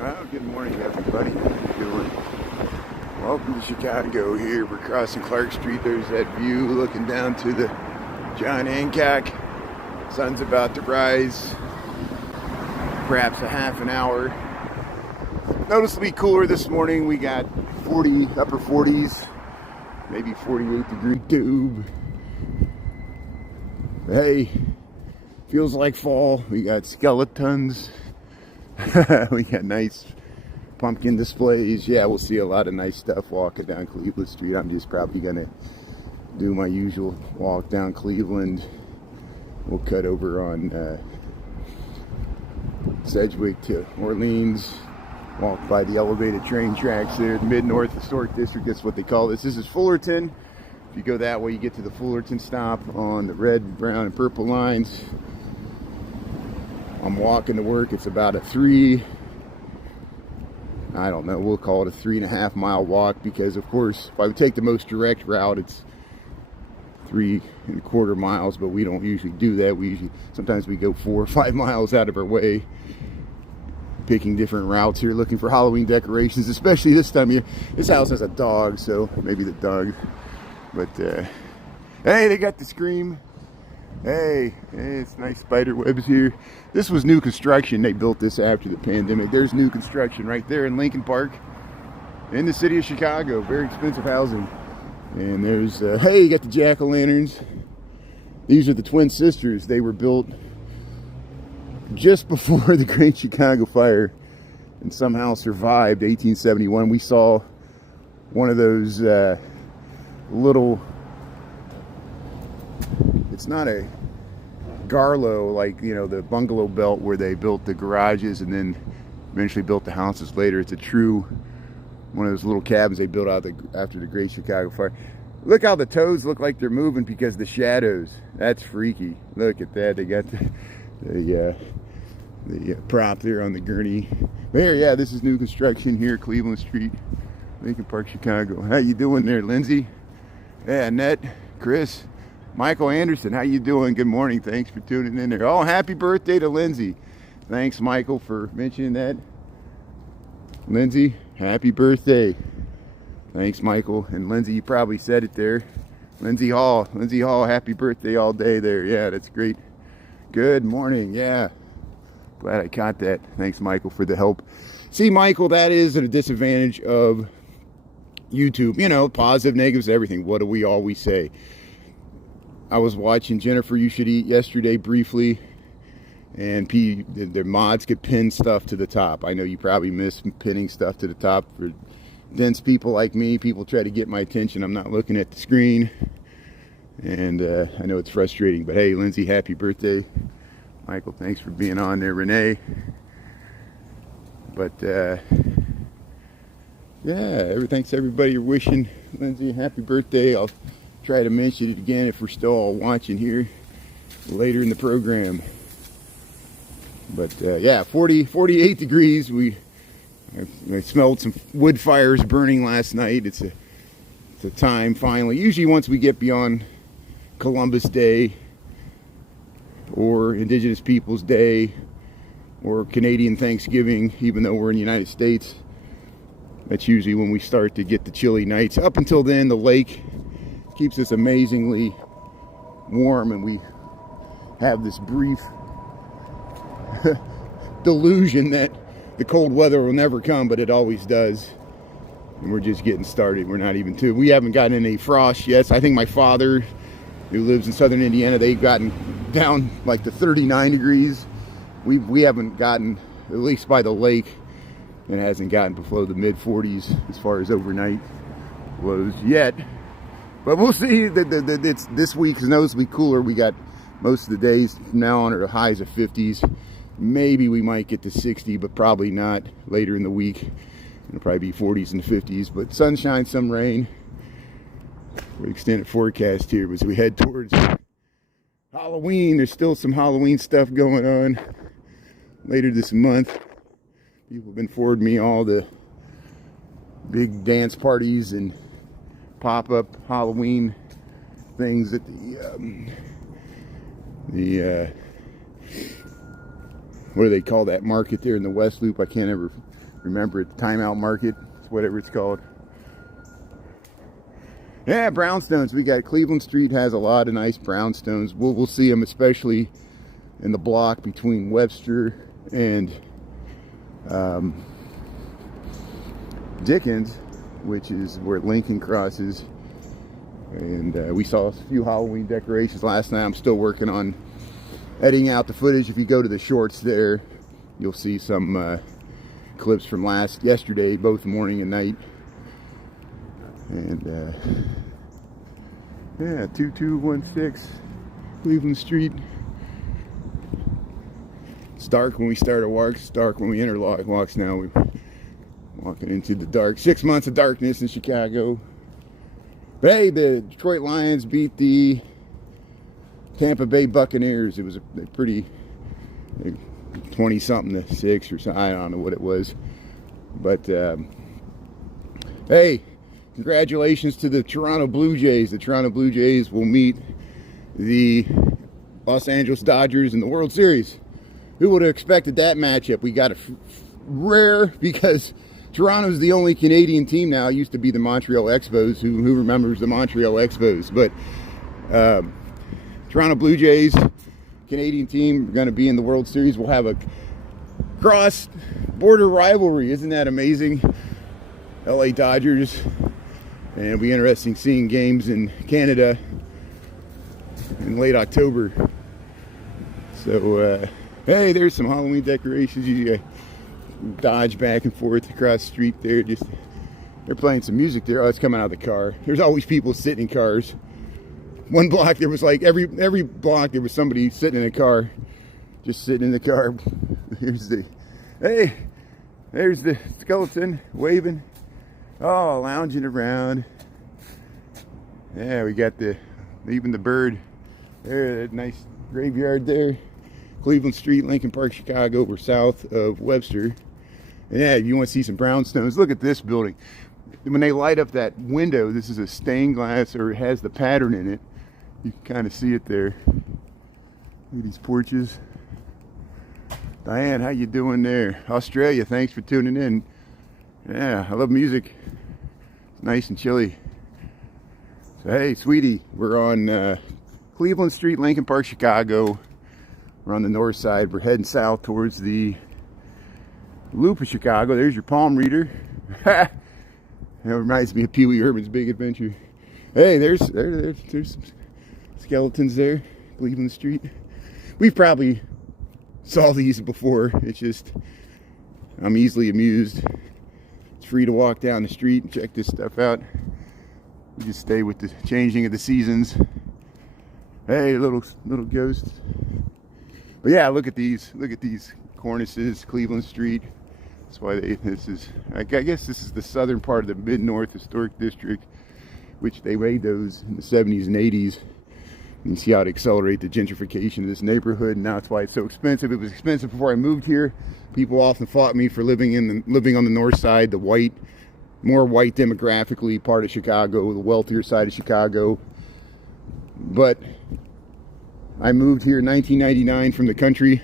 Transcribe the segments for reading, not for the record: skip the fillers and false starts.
Well, good morning, everybody. Good. Welcome to Chicago here. We're crossing Clark Street. There's that view looking down to the John Hancock. Sun's about to rise. Perhaps a half an hour. Noticeably cooler this morning. We got 40, upper 40s, maybe 48 degree tube. Hey, feels like fall. We got skeletons. We got nice pumpkin displays. Yeah, we'll see a lot of nice stuff walking down Cleveland Street. I'm just probably gonna do my usual walk down Cleveland. We'll cut over on Sedgwick to Orleans, walk by the elevated train tracks there, the Mid-North Historic District. That's what they call this. This is Fullerton. If you go that way, you get to the Fullerton stop on the red, brown, and purple lines. I'm walking to work. It's about a we'll call it a 3.5 mile walk, because of course if I would take the most direct route, it's 3.25 miles, but we don't usually do that. Sometimes we go 4 or 5 miles out of our way, picking different routes here, looking for Halloween decorations, especially this time of year. This house has a dog, so maybe the dog, but hey, they got the Scream. Hey, it's nice spider webs here. This was new construction. They built this after the pandemic. There's new construction right there in Lincoln Park in the city of Chicago. Very expensive housing. And there's, hey, you got the jack-o'-lanterns. These are the twin sisters. They were built just before the Great Chicago Fire and somehow survived 1871. We saw one of those little... It's not a garlo like, you know, the bungalow belt where they built the garages and then eventually built the houses later. It's a true one of those little cabins they built out after the Great Chicago Fire. Look how the toads look like they're moving because of the shadows. That's freaky. Look at that. They got the prop there on the gurney. There, yeah, this is new construction here, Cleveland Street, Lincoln Park, Chicago. How you doing there, Lindsay? Yeah, Annette, Chris. Michael Anderson, how you doing? Good morning. Thanks for tuning in there. Oh, happy birthday to Lindsay. Thanks, Michael, for mentioning that. Lindsay, happy birthday. Thanks, Michael. And Lindsay, you probably said it there. Lindsay Hall, happy birthday all day there. Yeah, that's great. Good morning. Yeah, glad I caught that. Thanks, Michael, for the help. See, Michael, that is at a disadvantage of YouTube. You know, positive, negatives, everything. What do we always say? I was watching Jennifer You Should Eat yesterday briefly, and the mods could pin stuff to the top. I know you probably miss pinning stuff to the top. For dense people like me, people try to get my attention. I'm not looking at the screen, and I know it's frustrating, but hey, Lindsay, happy birthday. Michael, thanks for being on there. Renee. But yeah, thanks everybody wishing Lindsay a happy birthday. I'll try to mention it again if we're still all watching here later in the program. But yeah, 48 degrees. I smelled some wood fires burning last night. It's a time finally. Usually once we get beyond Columbus Day or Indigenous Peoples Day or Canadian Thanksgiving, even though we're in the United States, that's usually when we start to get the chilly nights. Up until then, the lake keeps us amazingly warm, and we have this brief delusion that the cold weather will never come, but it always does. And we're just getting started. We haven't gotten any frost yet. I think my father, who lives in southern Indiana, they've gotten down like to 39 degrees. We haven't gotten, at least by the lake, it hasn't gotten below the mid 40s as far as overnight lows yet. But we'll see. It's this week is noticeably cooler. We got most of the days from now on are the highs of 50s. Maybe we might get to 60, but probably not later in the week. It'll probably be 40s and 50s. But sunshine, some rain. We extended forecast here as we head towards Halloween. There's still some Halloween stuff going on later this month. People have been forwarding me all the big dance parties and pop-up Halloween things at the what do they call that market there in the West Loop? I can't ever remember it, the Timeout Market, whatever it's called. Yeah, brownstones. We got Cleveland Street has a lot of nice brownstones. We'll see them, especially in the block between Webster and Dickens, which is where Lincoln crosses. And we saw a few Halloween decorations last night. I'm still working on editing out the footage. If you go to the shorts there, you'll see some clips from yesterday, both morning and night. And yeah, 2216 Cleveland Street. It's dark when we start our walk. It's dark when we enter walks now. We're walking into the dark. 6 months of darkness in Chicago. But hey, the Detroit Lions beat the Tampa Bay Buccaneers. It was a pretty 20-something to 6 or something. I don't know what it was. But hey, congratulations to the Toronto Blue Jays. The Toronto Blue Jays will meet the Los Angeles Dodgers in the World Series. Who would have expected that matchup? We got a rare, because Toronto's the only Canadian team now. It used to be the Montreal Expos. Who remembers the Montreal Expos? But Toronto Blue Jays, Canadian team, are going to be in the World Series. We'll have a cross-border rivalry. Isn't that amazing? LA Dodgers. And it'll be interesting seeing games in Canada in late October. So, hey, there's some Halloween decorations. You dodge back and forth across the street there. They're playing some music there. Oh, it's coming out of the car. There's always people sitting in cars. One block, there was like every block there was somebody sitting in a car, just sitting in the car. There's the skeleton waving. Oh, lounging around. Yeah, we got even the bird there, that nice graveyard there. Cleveland Street, Lincoln Park, Chicago. We're south of Webster. Yeah, if you want to see some brownstones, look at this building. When they light up that window, this is a stained glass, or it has the pattern in it. You can kind of see it there. Look at these porches. Diane, how you doing there? Australia, thanks for tuning in. Yeah, I love music. It's nice and chilly. So hey, sweetie, we're on Cleveland Street, Lincoln Park, Chicago. We're on the north side. We're heading south towards the Loop of Chicago. There's your palm reader. That reminds me of Pee Wee Herman's Big Adventure. Hey, there's some skeletons there. Cleveland Street. We've probably saw these before. It's just, I'm easily amused. It's free to walk down the street and check this stuff out. We just stay with the changing of the seasons. Hey, little ghosts. But yeah, look at these cornices, Cleveland Street. That's why I guess this is the southern part of the Mid-North Historic District, which they made those in the 70s and 80s. And you see how to accelerate the gentrification of this neighborhood, and now that's why it's so expensive. It was expensive before I moved here. People often fought me for living on the north side, the more white demographically part of Chicago, the wealthier side of Chicago. But I moved here in 1999 from the country.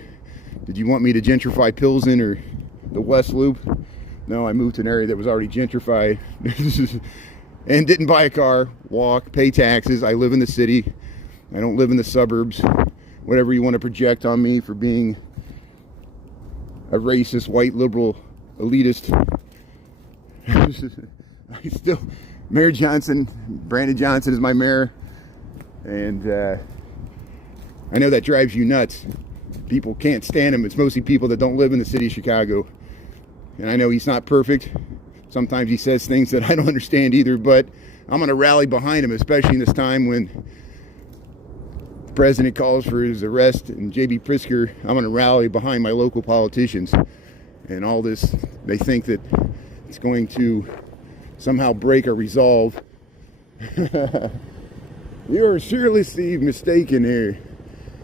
Did you want me to gentrify Pilsen or the West Loop? No, I moved to an area that was already gentrified and didn't buy a car, walk, pay taxes. I live in the city. I don't live in the suburbs. Whatever you want to project on me for being a racist, white, liberal, elitist. Mayor Johnson, Brandon Johnson is my mayor. And I know that drives you nuts. People can't stand him. It's mostly people that don't live in the city of Chicago. And I know he's not perfect. Sometimes he says things that I don't understand either, but I'm going to rally behind him, especially in this time when the president calls for his arrest and J.B. Pritzker. I'm going to rally behind my local politicians. And all this, they think that it's going to somehow break our resolve. You are seriously mistaken here.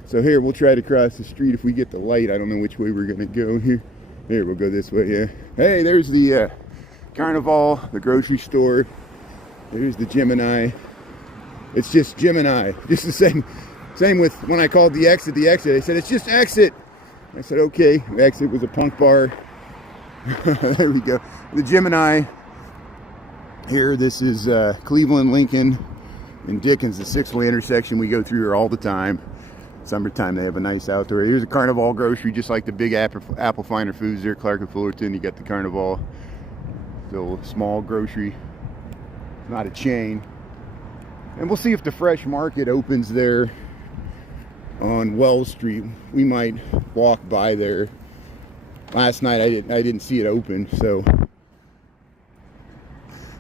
So here, we'll try to cross the street if we get the light. I don't know which way we're going to go here. Here, we'll go this way, yeah. Hey, there's the Carnival, the grocery store. There's the Gemini. It's just Gemini. Just the same with when I called the exit. They said, it's just exit. I said, okay. The exit was a punk bar. There we go. The Gemini here. This is Cleveland, Lincoln, and Dickens, the 6-way intersection we go through here all the time. Summertime, they have a nice outdoor. Here's a Carnival grocery, just like the big Apple Finer Foods there, Clark and Fullerton. You got the Carnival, still a small grocery, not a chain. And we'll see if the Fresh Market opens there on Wells Street. We might walk by there. Last night I didn't see it open, so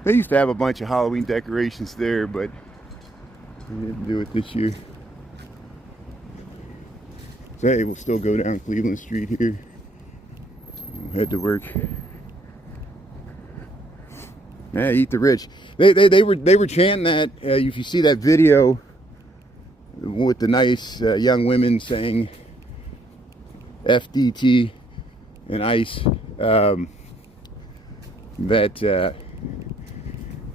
they used to have a bunch of Halloween decorations there, but we didn't do it this year. So hey, we'll still go down Cleveland Street here. We'll head to work. Yeah, eat the rich. They were chanting that. If you see that video with the nice young women saying FDT and ICE, that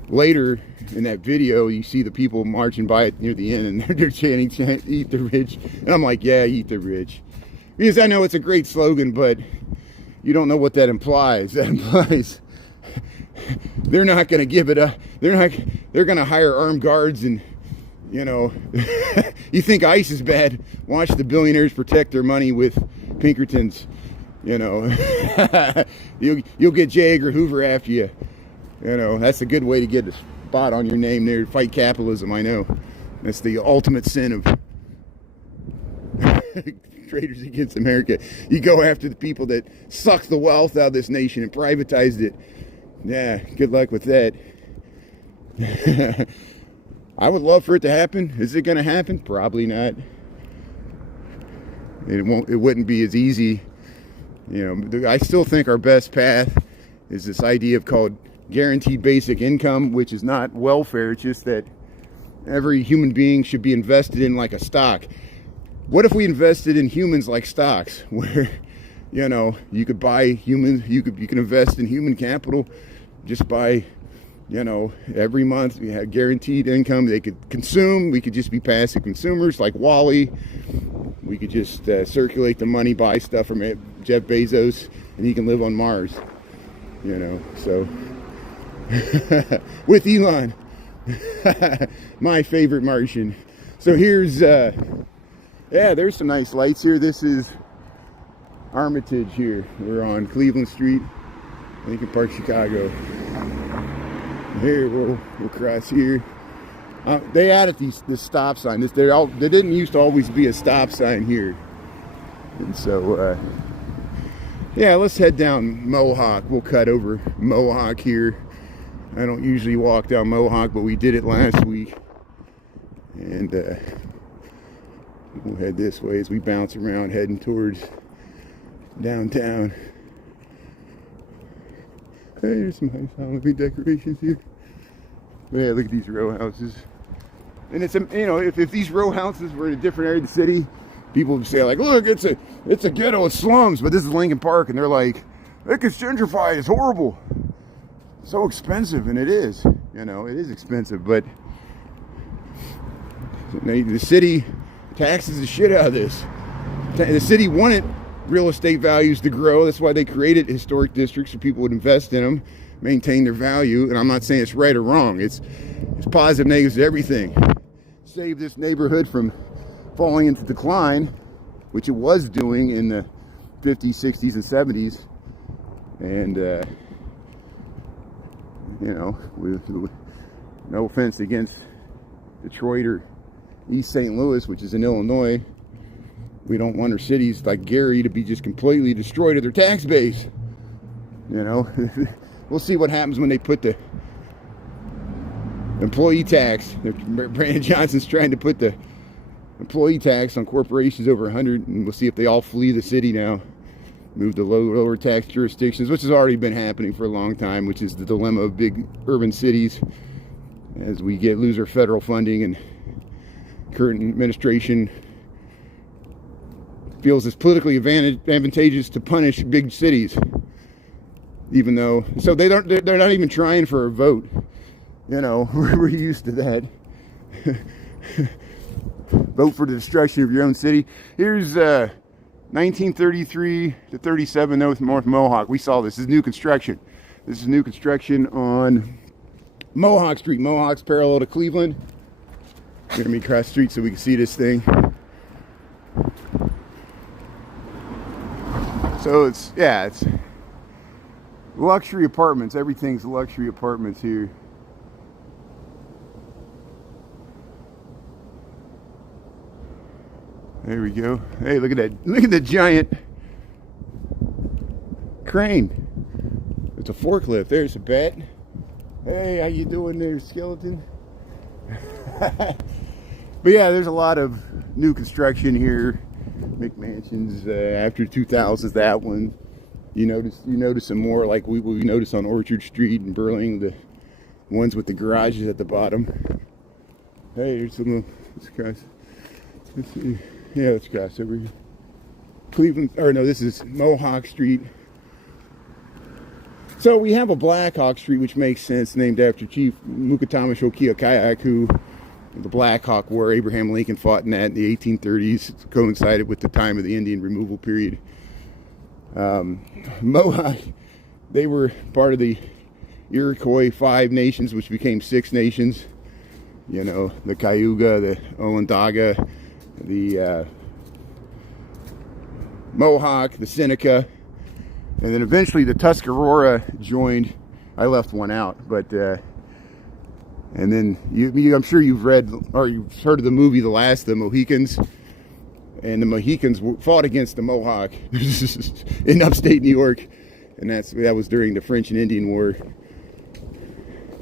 later in that video you see the people marching by it near the end, and they're chanting "Eat the rich," and I'm like, yeah, eat the rich, because I know it's a great slogan, but you don't know what that implies. That implies they're not going to give it up. They're going to hire armed guards, and you know, you think ICE is bad? Watch the billionaires protect their money with Pinkertons. You know, you'll get J. Edgar Hoover after you. You know, that's a good way to get a spot on your name there. Fight capitalism, I know. That's the ultimate sin of Traitors Against America. You go after the people that sucked the wealth out of this nation and privatized it. Yeah, good luck with that. I would love for it to happen. Is it going to happen? Probably not. It wouldn't be as easy. You know, I still think our best path is this idea of called guaranteed basic income, which is not welfare. It's just that every human being should be invested in like a stock. What if we invested in humans like stocks, where, you know, you could buy humans, you can invest in human capital just by, you know, every month we have guaranteed income. They could consume. We could just be passive consumers like Wally. We could just circulate the money, buy stuff from Jeff Bezos, and he can live on Mars. You know, so with Elon, my favorite Martian. So here's, yeah, there's some nice lights here. This is Armitage here. We're on Cleveland Street, Lincoln Park, Chicago. Here we'll cross here. They added this stop sign. There didn't used to always be a stop sign here, and so yeah, let's head down Mohawk. We'll cut over Mohawk here. I don't usually walk down Mohawk, but we did it last week, and we'll head this way as we bounce around, heading towards downtown. Hey, there's some nice Halloween decorations here. Yeah, look at these row houses. And it's, you know, if these row houses were in a different area of the city, people would say like, look, it's a ghetto, it's slums. But this is Lincoln Park, and they're like, it gets gentrified, it's horrible, so expensive. And it is, you know, it is expensive. But the city taxes the shit out of this. The city wanted real estate values to grow. That's why they created historic districts, so people would invest in them, maintain their value. And I'm not saying it's right or wrong. It's positive, negatives to everything. Save this neighborhood from falling into decline, which it was doing in the 50s, 60s, and 70s. And you know, with no offense against Detroit or East St. Louis, which is in Illinois, we don't want our cities like Gary to be just completely destroyed of their tax base. You know, we'll see what happens when they put the employee tax. Brandon Johnson's trying to put the employee tax on corporations over 100, and we'll see if they all flee the city now, move to lower tax jurisdictions, which has already been happening for a long time, which is the dilemma of big urban cities as we lose our federal funding, and current administration feels it's politically advantageous to punish big cities, even though, so they're not even trying for a vote. You know, we're used to that. Vote for the destruction of your own city. Here's 1933 to 37 North Mohawk. We saw this. This is new construction. This is new construction on Mohawk Street. Mohawk's parallel to Cleveland. We're gonna be across the street so we can see this thing. So it's luxury apartments. Everything's luxury apartments here. There we go. Hey, look at that. Look at the giant crane. It's a forklift. There's a bat. Hey, how you doing there, skeleton? But yeah, there's a lot of new construction here. McMansions after 2000s. That one. You notice some more like we noticed on Orchard Street in Burling, the ones with the garages at the bottom. Hey, here's some. Let's cross. Let's see. Yeah, let's cross over here. Cleveland, or no, this is Mohawk Street. So we have a Blackhawk Street, which makes sense, named after Chief Mukatama Shokiakayak, who the Black Hawk War, Abraham Lincoln fought in that in the 1830s. It coincided with the time of the Indian removal period. Mohawk, they were part of the Iroquois 5 nations, which became 6 nations. You know, the Cayuga, the Onondaga, the Mohawk, the Seneca, and then eventually the Tuscarora joined. I left one out, but and then I'm sure you've read or you've heard of the movie The Last of the Mohicans, and the Mohicans fought against the Mohawk in upstate New York, and that was during the French and Indian War.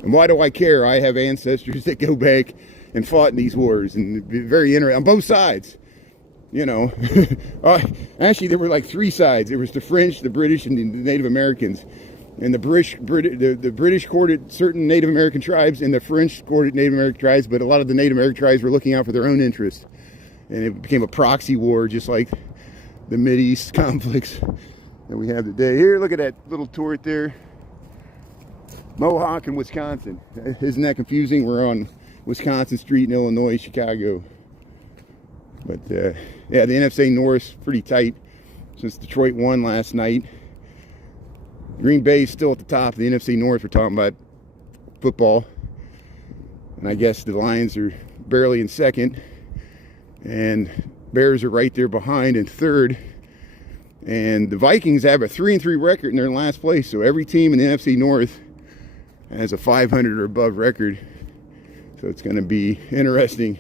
And why do I care? I have ancestors that go back and fought in these wars, and very interesting on both sides. You know, actually there were like 3 sides. There was the French, the British, and the Native Americans. And the British courted certain Native American tribes, and the French courted Native American tribes. But a lot of the Native American tribes were looking out for their own interests, and it became a proxy war, just like the Mideast conflicts that we have today. Here, look at that little turret there. Mohawk in Wisconsin. Isn't that confusing? We're on Wisconsin Street in Illinois, Chicago. But yeah, the NFC North pretty tight since Detroit won last night. Green Bay's still at the top of the NFC North. We're talking about football. And I guess the Lions are barely in second. And Bears are right there behind in third. And the Vikings have a 3-3 record and they're in last place. So every team in the NFC North has a 500 or above record. So it's going to be interesting.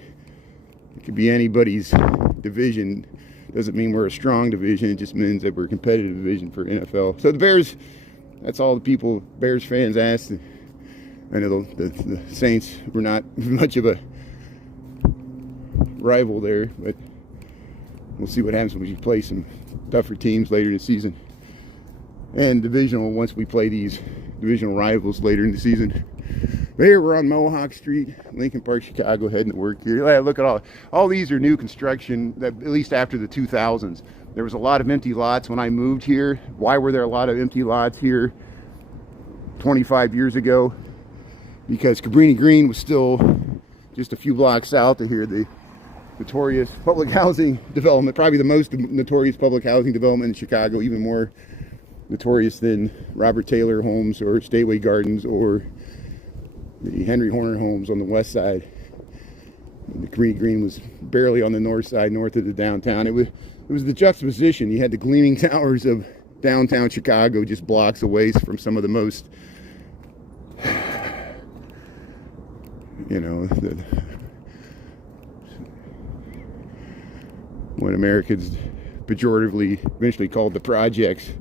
It could be anybody's division. Doesn't mean we're a strong division. It just means that we're a competitive division for NFL. So the Bears, that's all the people, Bears fans asked. I know the Saints were not much of a rival there, but we'll see what happens when we play some tougher teams later in the season. And divisional, once we play these divisional rivals later in the season. But here we're on Mohawk Street, Lincoln Park, Chicago, heading to work here. Yeah, look at all these are new construction, that at least after the 2000s. There was a lot of empty lots when I moved here. Why were there a lot of empty lots here 25 years ago? Because Cabrini Green was still just a few blocks south of here, the notorious public housing development, probably the most notorious public housing development in Chicago, even more notorious than Robert Taylor Homes or Stateway Gardens or the Henry Horner Homes on the west side. The Cabrini Green was barely on the north side, north of the downtown. It was the juxtaposition. You had the gleaming towers of downtown Chicago just blocks away from some of the most, you know, what Americans pejoratively eventually called the projects.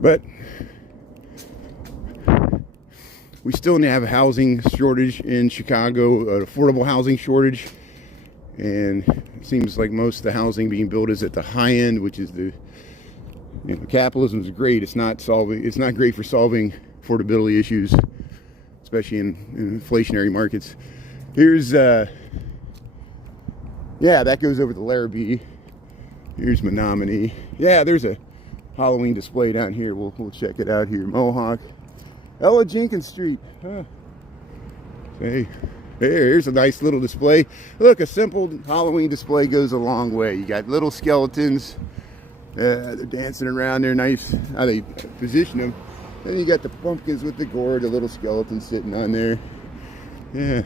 But we still have a housing shortage in Chicago, an affordable housing shortage. And it seems like most of the housing being built is at the high end, which is capitalism is great. It's not great for solving affordability issues, especially in inflationary markets. Here's, yeah, that goes over to Larrabee. Here's Menominee. Yeah, there's a Halloween display down here. We'll check it out here. Mohawk. Ella Jenkins Street. Huh. Hey, Here's a nice little display. Look, a simple Halloween display goes a long way. You got little skeletons. They're dancing around there. Nice how they position them. Then you got the pumpkins with the gourd, the little skeleton sitting on there. Yeah.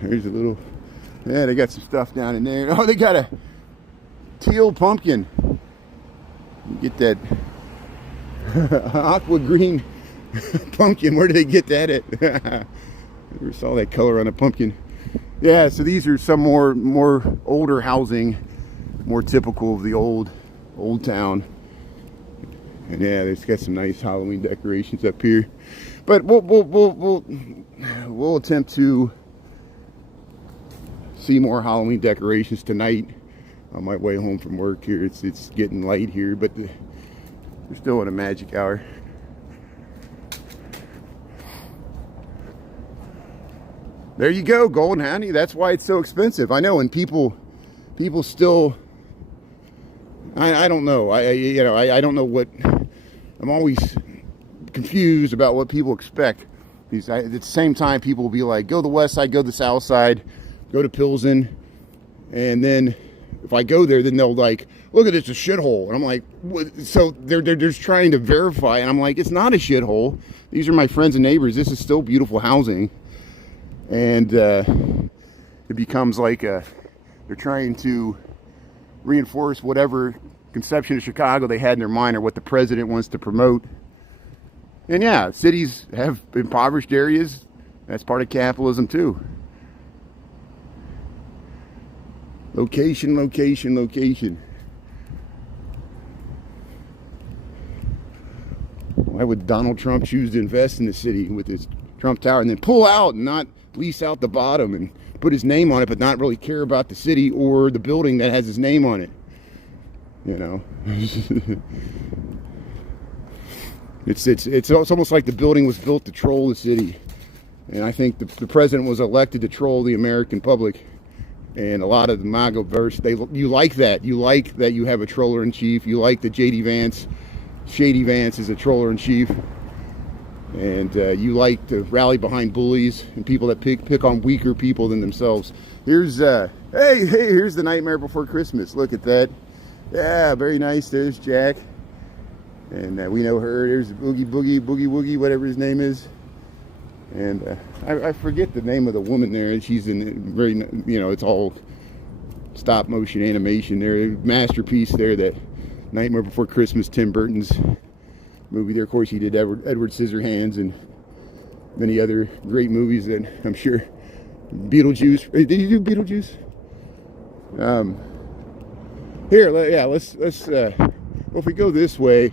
Here's a little... Yeah, they got some stuff down in there. Oh, they got a teal pumpkin. You get that aqua green pumpkin. Where did they get that at? Never saw that color on a pumpkin. Yeah, so these are some more older housing, more typical of the old town. And yeah, it's got some nice Halloween decorations up here. But we'll attempt to see more Halloween decorations tonight on my way home from work here. It's getting light here, but we're still in a magic hour. There you go, Golden Honey. That's why it's so expensive. I know, and people still, I don't know. I don't know what. I'm always confused about what people expect. At the same time, people will be like, go to the west side, go to the south side, go to Pilsen, and then if I go there, then they'll like, look at this, a shithole. And I'm like, what? So they're just trying to verify, and I'm like, it's not a shithole. These are my friends and neighbors. This is still beautiful housing, and it becomes like they're trying to reinforce whatever conception of Chicago they had in their mind or what the president wants to promote. And yeah, cities have impoverished areas. That's part of capitalism too. Location, location, location. Why would Donald Trump choose to invest in the city with his Trump Tower and then pull out and not lease out the bottom and put his name on it, but not really care about the city or the building that has his name on it? You know, it's almost like the building was built to troll the city, and I think the president was elected to troll the American public. And a lot of the MAGA verse, you like that. You like that you have a troller in chief. You like that Shady Vance is a troller in chief, and you like to rally behind bullies and people that pick on weaker people than themselves. Here's here's the Nightmare Before Christmas. Look at that. Yeah, very nice. There's Jack, and we know her. There's Boogie Woogie, whatever his name is. And I forget the name of the woman there. She's in very, it's all stop motion animation there. Masterpiece there, that Nightmare Before Christmas, Tim Burton's movie there. Of course, he did Edward Scissorhands and many other great movies that I'm sure. Beetlejuice. Did he do Beetlejuice? Let's well, if we go this way, I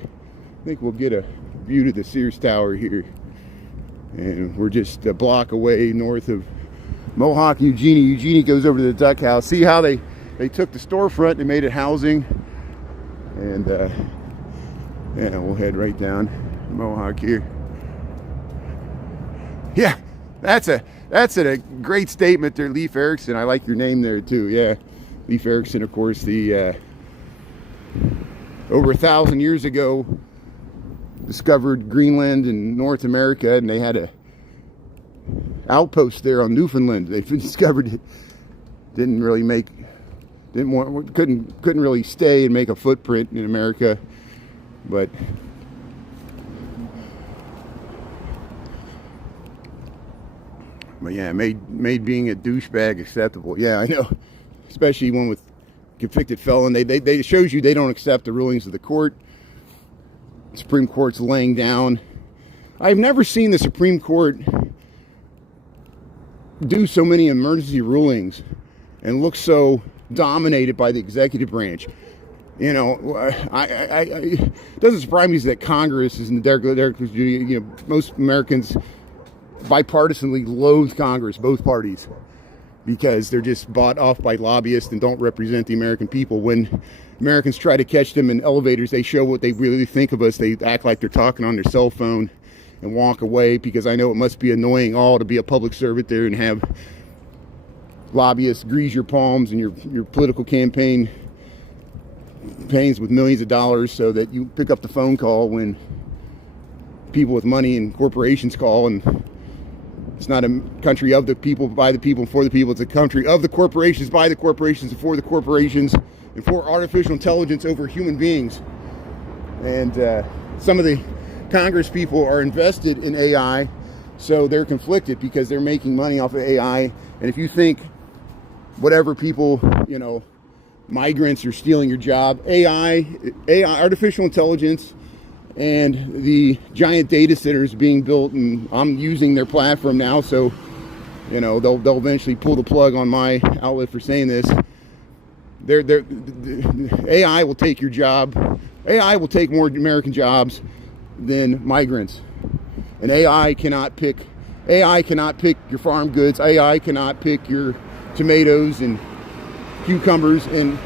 think we'll get a view to the Sears Tower here. And we're just a block away north of Mohawk, Eugenie. Eugenie goes over to the duck house. See how they took the storefront and made it housing. And yeah, we'll head right down Mohawk here. Yeah, that's a great statement there, Leif Erikson. I like your name there too. Yeah, Leif Erikson, of course, the over 1,000 years ago discovered Greenland and North America, and they had a outpost there on Newfoundland. They discovered it, couldn't really stay and make a footprint in America, but yeah, made being a douchebag acceptable. Yeah, I know, especially one with convicted felon. They shows you they don't accept the rulings of the court. Supreme Court's laying down. I've never seen the Supreme Court do so many emergency rulings and look so dominated by the executive branch. You know, it doesn't surprise me that Congress is in the most Americans bipartisanly loathe Congress, both parties, because they're just bought off by lobbyists and don't represent the American people. When Americans try to catch them in elevators, they show what they really think of us. They act like they're talking on their cell phone and walk away, because I know it must be annoying all to be a public servant there and have lobbyists grease your palms and your political campaign pains with millions of dollars so that you pick up the phone call when people with money and corporations call and It's not a country of the people, by the people, and for the people. It's a country of the corporations, by the corporations, and for the corporations, and for artificial intelligence over human beings. And some of the Congress people are invested in AI, so they're conflicted because they're making money off of AI. And if you think whatever people, you know, migrants are stealing your job, AI, artificial intelligence, and the giant data centers being built, and I'm using their platform now, so you know they'll eventually pull the plug on my outlet for saying this. AI will take your job. AI will take more American jobs than migrants, and AI cannot pick your farm goods. AI cannot pick your tomatoes and cucumbers. And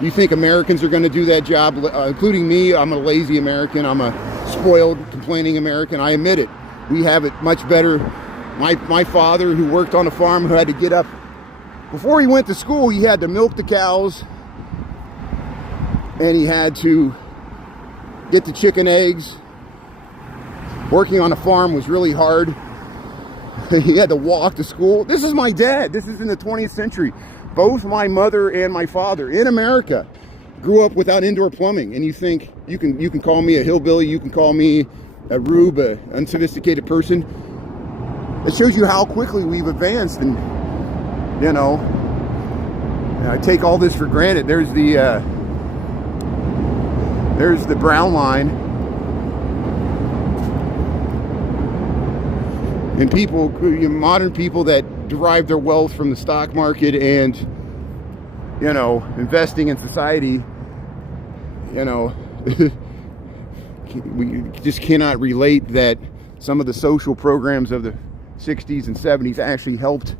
you think Americans are going to do that job, including me? I'm a lazy American. I'm a spoiled, complaining American. I admit it. We have it much better. My father, who worked on a farm, who had to get up before he went to school, he had to milk the cows, and he had to get the chicken eggs. Working on a farm was really hard. He had to walk to school. This is my dad. This is in the 20th century. Both my mother and my father in America grew up without indoor plumbing. And you think you can call me a hillbilly, you can call me a rube, an unsophisticated person. It shows you how quickly we've advanced. And you know, I take all this for granted. There's the brown line, and people, modern people that derive their wealth from the stock market and, you know, investing in society, you know, we just cannot relate that some of the social programs of the 60s and 70s actually helped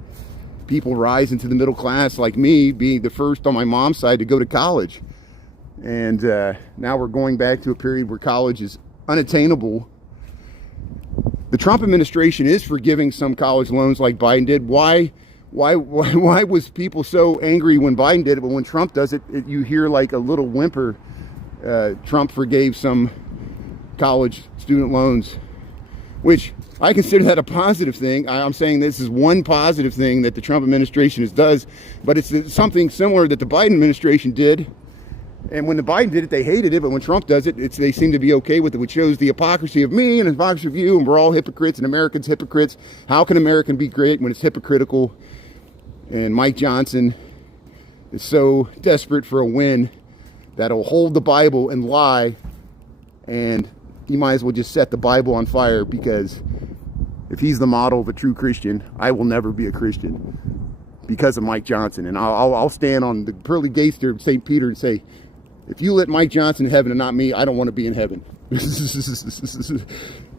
people rise into the middle class, like me, being the first on my mom's side to go to college. And now we're going back to a period where college is unattainable. The Trump administration is forgiving some college loans like Biden did. Why was people so angry when Biden did it, but when Trump does it, you hear like a little whimper? Trump forgave some college student loans, which I consider that a positive thing. I'm saying this is one positive thing that the Trump administration does, but it's something similar that the Biden administration did. And when the Biden did it, they hated it, but when Trump does it, they seem to be okay with it, which shows the hypocrisy of me and the hypocrisy of you, and we're all hypocrites, and Americans hypocrites. How can American be great when it's hypocritical? And Mike Johnson is so desperate for a win that he'll hold the Bible and lie, and he might as well just set the Bible on fire, because if he's the model of a true Christian, I will never be a Christian because of Mike Johnson. And I'll stand on the pearly gates of St. Peter and say, if you let Mike Johnson in heaven and not me, I don't want to be in heaven.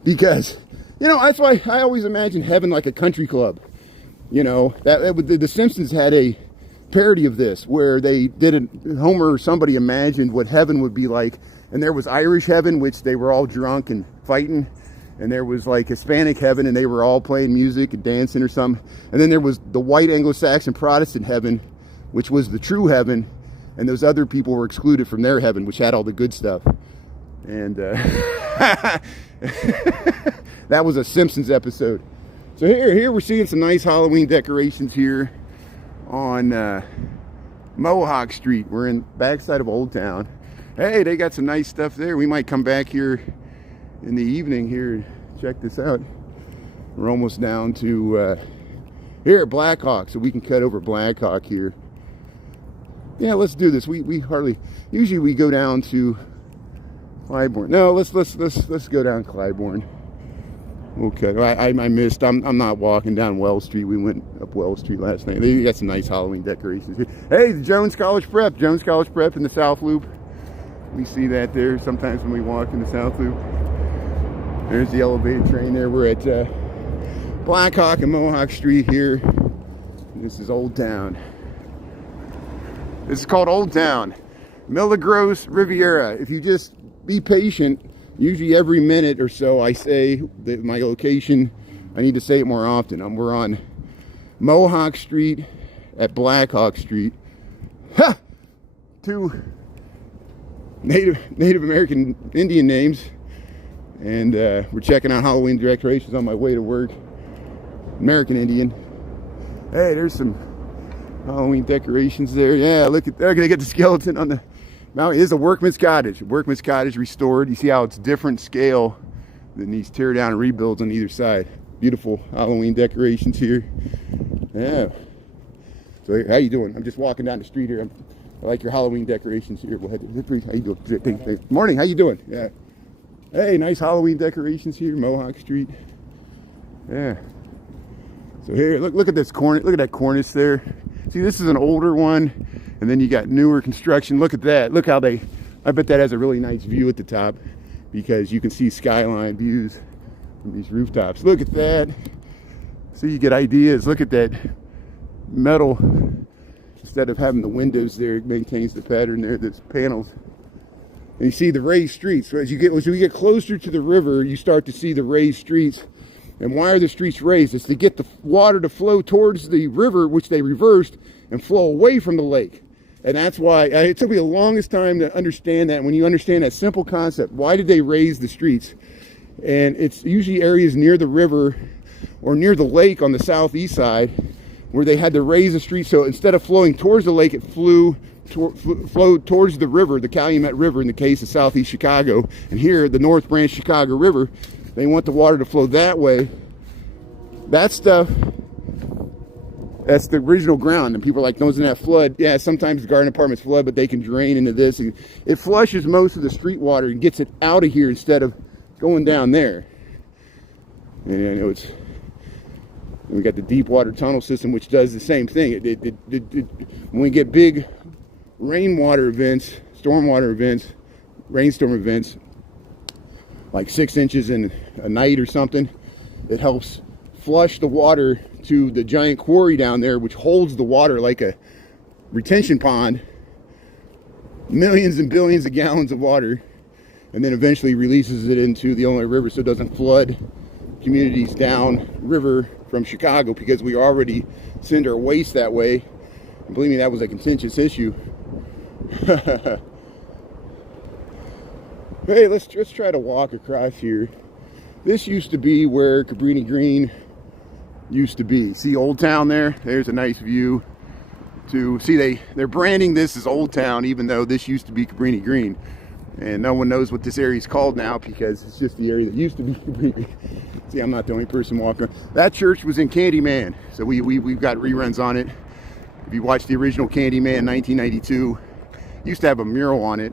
Because, you know, that's why I always imagine heaven like a country club. You know, the Simpsons had a parody of this where they did Homer or somebody imagined what heaven would be like. And there was Irish heaven, which they were all drunk and fighting. And there was like Hispanic heaven, and they were all playing music and dancing or something. And then there was the white Anglo-Saxon Protestant heaven, which was the true heaven. And those other people were excluded from their heaven, which had all the good stuff. And that was a Simpsons episode. So here we're seeing some nice Halloween decorations here on Mohawk Street. We're in backside of Old Town. Hey, they got some nice stuff there. We might come back here in the evening here and check this out. We're almost down to here at Blackhawk, so we can cut over Blackhawk here. Yeah, let's do this. We hardly, usually we go down to Clybourne. No, let's go down Clybourne. Okay, I missed. I'm not walking down Wells Street. We went up Wells Street last night. They got some nice Halloween decorations here. Hey, the Jones College Prep in the South Loop. We see that there sometimes when we walk in the South Loop. There's the elevated train there. We're at Blackhawk and Mohawk Street here. This is Old Town. This is called Old Town, Milagros Riviera. If you just be patient, usually every minute or so I say that my location, I need to say it more often. We're on Mohawk Street at Blackhawk Street. Ha! Two Native American Indian names. And we're checking out Halloween decorations on my way to work. American Indian. Hey, there's some Halloween decorations there. Yeah, look at, they're gonna get the skeleton on the mountain. It is a workman's cottage. Workman's cottage restored. You see how it's different scale than these tear down and rebuilds on either side. Beautiful Halloween decorations here. Yeah. So how you doing? I'm just walking down the street here. I like your Halloween decorations here. How you doing? Morning. How you doing? Yeah. Hey, nice Halloween decorations here, Mohawk Street. Yeah. So here, look at this cornice. Look at that cornice there. See, this is an older one, and then you got newer construction. Look at that. Look how they. I bet that has a really nice view at the top, because you can see skyline views from these rooftops. Look at that. So you get ideas. Look at that metal. Instead of having the windows there, it maintains the pattern there. There's panels. And you see the raised streets. So as we get closer to the river, you start to see the raised streets. And why are the streets raised? It's to get the water to flow towards the river, which they reversed, and flow away from the lake. And that's why it took me the longest time to understand that. When you understand that simple concept, why did they raise the streets? And it's usually areas near the river or near the lake on the southeast side where they had to raise the street. So instead of flowing towards the lake, it flowed towards the river, the Calumet River in the case of southeast Chicago. And here, the North Branch Chicago River, they want the water to flow that way. That stuff, that's the original ground. And people are like, doesn't that flood? Yeah, sometimes garden apartments flood, but they can drain into this. It flushes most of the street water and gets it out of here instead of going down there. And I know we got the deep water tunnel system, which does the same thing. When we get big rainwater events, stormwater events, rainstorm events, like 6 inches in a night or something, it helps flush the water to the giant quarry down there, which holds the water like a retention pond, millions and billions of gallons of water, and then eventually releases it into the Illinois River so it doesn't flood communities down river from Chicago, because we already send our waste that way. And believe me, that was a contentious issue. Hey, let's try to walk across here. This used to be where Cabrini Green used to be. See Old Town there? There's a nice view. They're branding this as Old Town, even though this used to be Cabrini Green. And no one knows what this area is called now, because it's just the area that used to be Cabrini Green. See, I'm not the only person walking. That church was in Candyman, so we've got reruns on it. If you watch the original Candyman 1992, used to have a mural on it.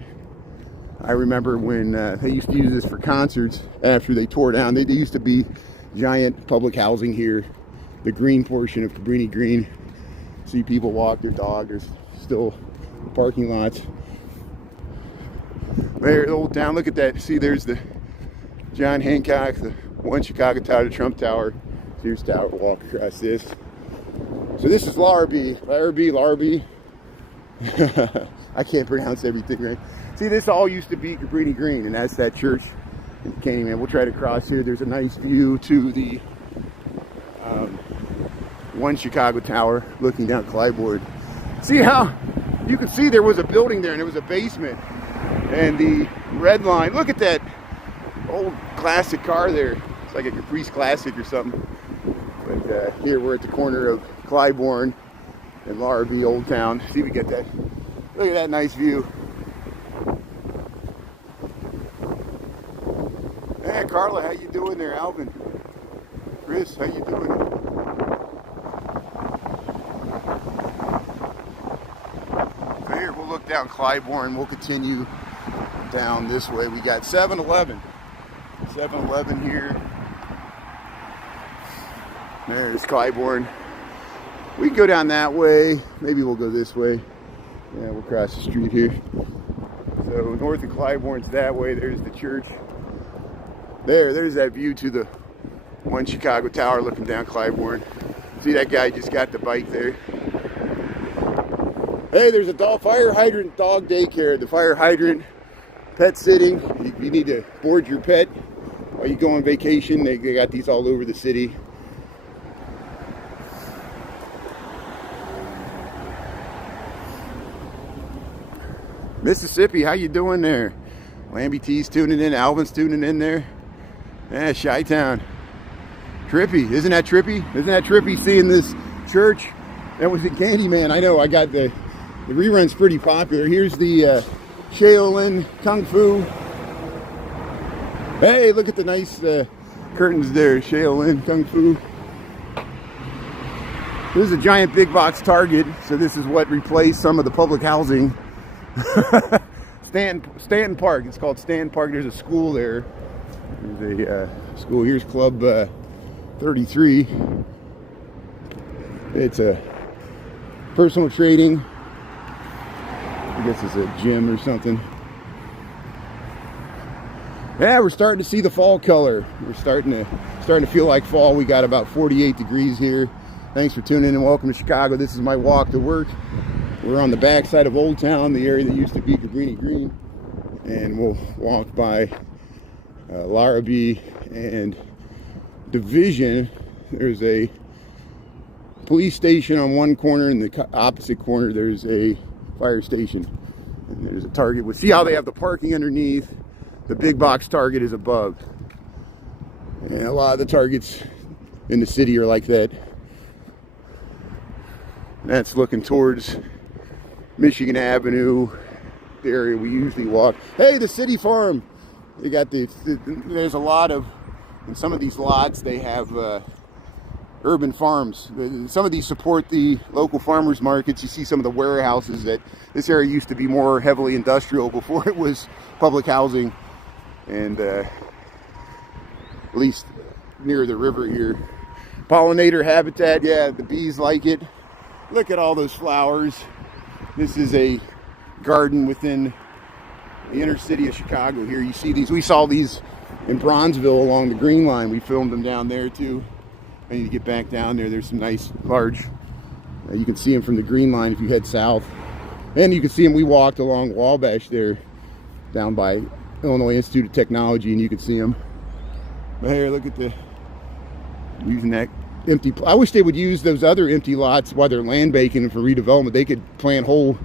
I remember when they used to use this for concerts after they tore down. There used to be giant public housing here, the green portion of Cabrini Green. See people walk their dog. There's still parking lots. There, Old Town. Look at that. See, there's the John Hancock, the one Chicago Tower, the Trump Tower. Sears Tower. Walk across this. So this is Larrabee. I can't pronounce everything right. See, this all used to be Cabrini Green, and that's that church in Candyman. We'll try to cross here. There's a nice view to the one Chicago Tower looking down Clybourne. See how you can see there was a building there and there was a basement, and the red line. Look at that old classic car there. It's like a Caprice Classic or something. But here we're at the corner of Clybourne and Larrabee, Old Town. See, we get that. Look at that nice view. Hey, Carla, how you doing there? Alvin, Chris, how you doing? So here, we'll look down Clybourne. We'll continue down this way. We got 7-Eleven. 7-Eleven here. There's Clybourne. We can go down that way. Maybe we'll go this way. Yeah, we'll cross the street here. So north of Clybourne's that way. There's the church. There's that view to the one Chicago Tower looking down Clybourne. See, that guy just got the bike there. Hey, there's a fire hydrant dog daycare. The fire hydrant pet sitting. You need to board your pet while you go on vacation. They got these all over the city. Mississippi, how you doing there? Lambie T's tuning in, Alvin's tuning in there. Yeah, Chi-Town. Trippy. Isn't that trippy? Isn't that trippy seeing this church? That was at Candyman. I know. I got the rerun's pretty popular. Here's the Shaolin Kung Fu. Hey, look at the nice curtains there. Shaolin Kung Fu. This is a giant big box Target, so this is what replaced some of the public housing. Stanton Park. It's called Stanton Park. There's a school there. There's a school. Here's Club 33. It's a personal trading. I guess it's a gym or something. Yeah, we're starting to see the fall color. We're starting to feel like fall. We got about 48 degrees here. Thanks for tuning in and welcome to Chicago. This is my walk to work. We're on the back side of Old Town, the area that used to be Cabrini Green. And we'll walk by Larrabee and Division. There's a police station on one corner, and the opposite corner there's a fire station. And there's a Target. See how they have the parking underneath? The big box Target is above. And a lot of the Targets in the city are like that. That's looking towards Michigan Avenue, the area we usually walk. Hey, the City Farm. They got there's a lot of, in some of these lots, they have urban farms. Some of these support the local farmers markets. You see some of the warehouses. That this area used to be more heavily industrial before it was public housing, and at least near the river here. Pollinator habitat. Yeah, the bees like it. Look at all those flowers. This is a garden within the inner city of Chicago here. You see these. We saw these in Bronzeville along the Green Line. We filmed them down there too. I need to get back down there. There's some nice large, you can see them from the Green Line if you head south. And you can see them. We walked along Wabash there down by Illinois Institute of Technology, and you can see them. But here, look at the, using that empty. I wish they would use those other empty lots while they're land banking for redevelopment. They could plant whole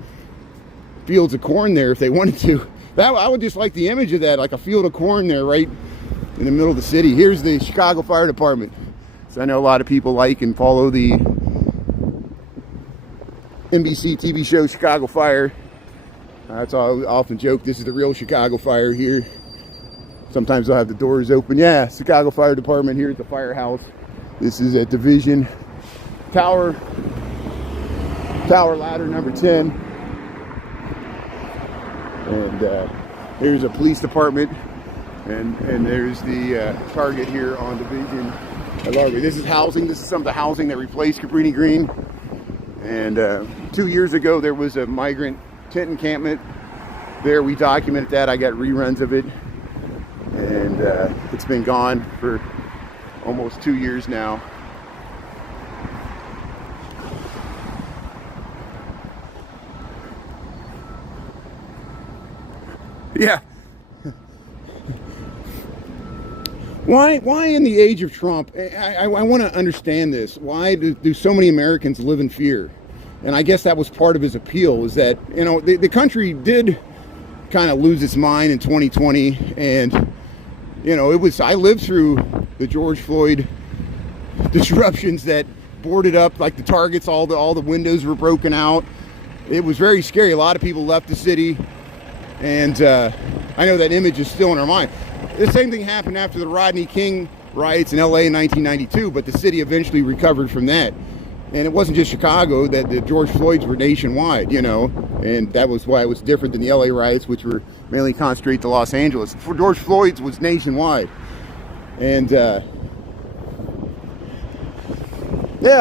fields of corn there if they wanted to. That, I would just like the image of that, like a field of corn there right in the middle of the city. Here's the Chicago Fire Department. So I know a lot of people like and follow the NBC TV show Chicago Fire. That's all I often joke. This is the real Chicago Fire here. Sometimes they'll have the doors open. Yeah, Chicago Fire Department here at the firehouse. This is at Division Tower ladder number 10. And here's a police department. And there's the Target here on Division. This is housing. This is some of the housing that replaced Cabrini Green. And 2 years ago, there was a migrant tent encampment there. We documented that. I got reruns of it. And it's been gone for almost 2 years now. Yeah. Why in the age of Trump, I want to understand this. Why do so many Americans live in fear? And I guess that was part of his appeal, is that, you know, the country did kind of lose its mind in 2020. And, you know, I lived through the George Floyd disruptions that boarded up, like the Targets, all the windows were broken out. It was very scary. A lot of people left the city. And I know that image is still in our mind. The same thing happened after the Rodney King riots in LA in 1992, but the city eventually recovered from that. And it wasn't just Chicago, that the George Floyds were nationwide, you know, and that was why it was different than the LA riots, which were mainly concentrated to Los Angeles. For George Floyd's was nationwide. And yeah,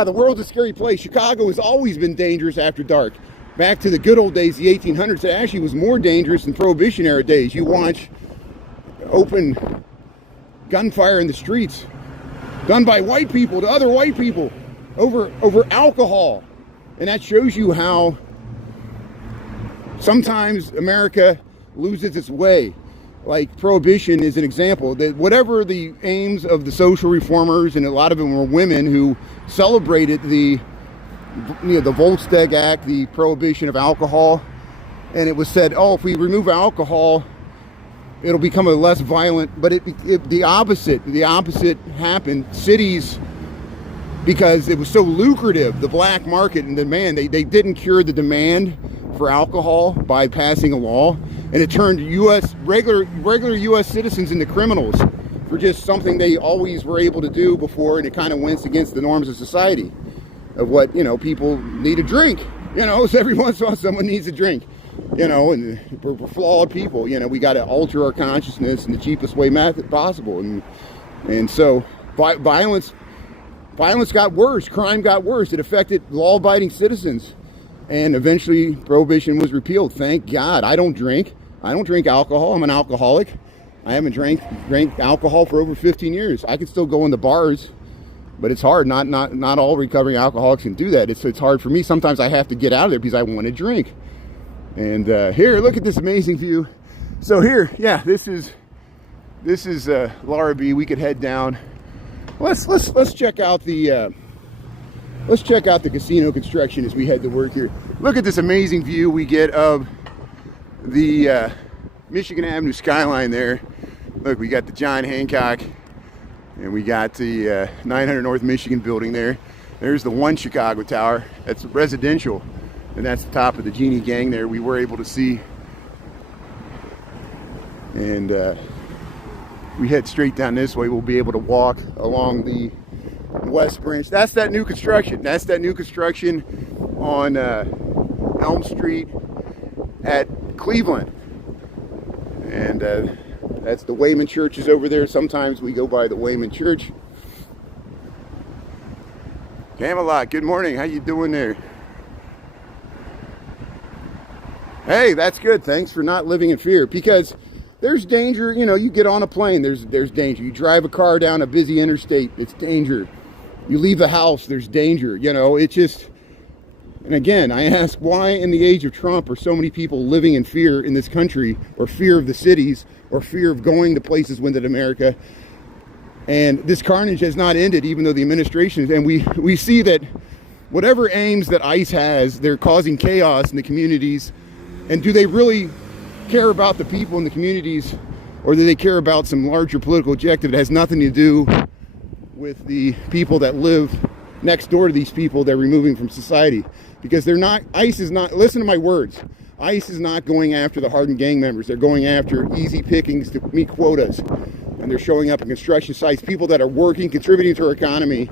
the world's a scary place. Chicago has always been dangerous after dark. Back to the good old days, the 1800s, it actually was more dangerous than Prohibition era days. You watch open gunfire in the streets, done by white people to other white people over alcohol. And that shows you how sometimes America loses its way. Like Prohibition is an example. That whatever the aims of the social reformers, and a lot of them were women who celebrated the Volstead Act, the prohibition of alcohol, and it was said, oh, if we remove alcohol, it'll become a less violent, but the opposite happened. Cities, because it was so lucrative, the black market and demand, they didn't cure the demand for alcohol by passing a law, and it turned regular US citizens into criminals for just something they always were able to do before, and it kind of went against the norms of society of what, people need to drink. So every once in a while someone needs a drink, and we're flawed people. We got to alter our consciousness in the cheapest way possible, and so violence got worse, crime got worse. It affected law-abiding citizens, and eventually prohibition was repealed. Thank God. I don't drink alcohol. I'm an alcoholic. I haven't drank alcohol for over 15 years. I can still go in the bars, but it's hard. Not all recovering alcoholics can do that. It's hard for me. Sometimes I have to get out of there because I want to drink. And here, look at this amazing view. So here, yeah, this is Larrabee. We could head down. Let's check out the casino construction as we head to work here. Look at this amazing view we get of the Michigan Avenue skyline there. Look, we got the John Hancock, and we got the 900 North Michigan building there. There's the One Chicago Tower. That's residential, and that's the top of the Genie Gang there. We were able to see, and we head straight down this way. We'll be able to walk along the West Branch. That's that new construction. That's that new construction on Elm Street at Cleveland. And that's the Wayman Church is over there. Sometimes we go by the Wayman Church. Camelot, good morning. How you doing there? Hey, that's good. Thanks for not living in fear, because there's danger. You get on a plane, there's danger. You drive a car down a busy interstate, it's danger. You leave the house, there's danger. It's just, and again, I ask, why in the age of Trump are so many people living in fear in this country, or fear of the cities, or fear of going to places within America? And this carnage has not ended, even though the administration, and we see that whatever aims that ICE has, they're causing chaos in the communities. And do they really care about the people in the communities, or do they care about some larger political objective that has nothing to do with the people that live next door to these people they're removing from society? Because ICE is not, listen to my words, ICE is not going after the hardened gang members. They're going after easy pickings to meet quotas. And they're showing up in construction sites, people that are working, contributing to our economy,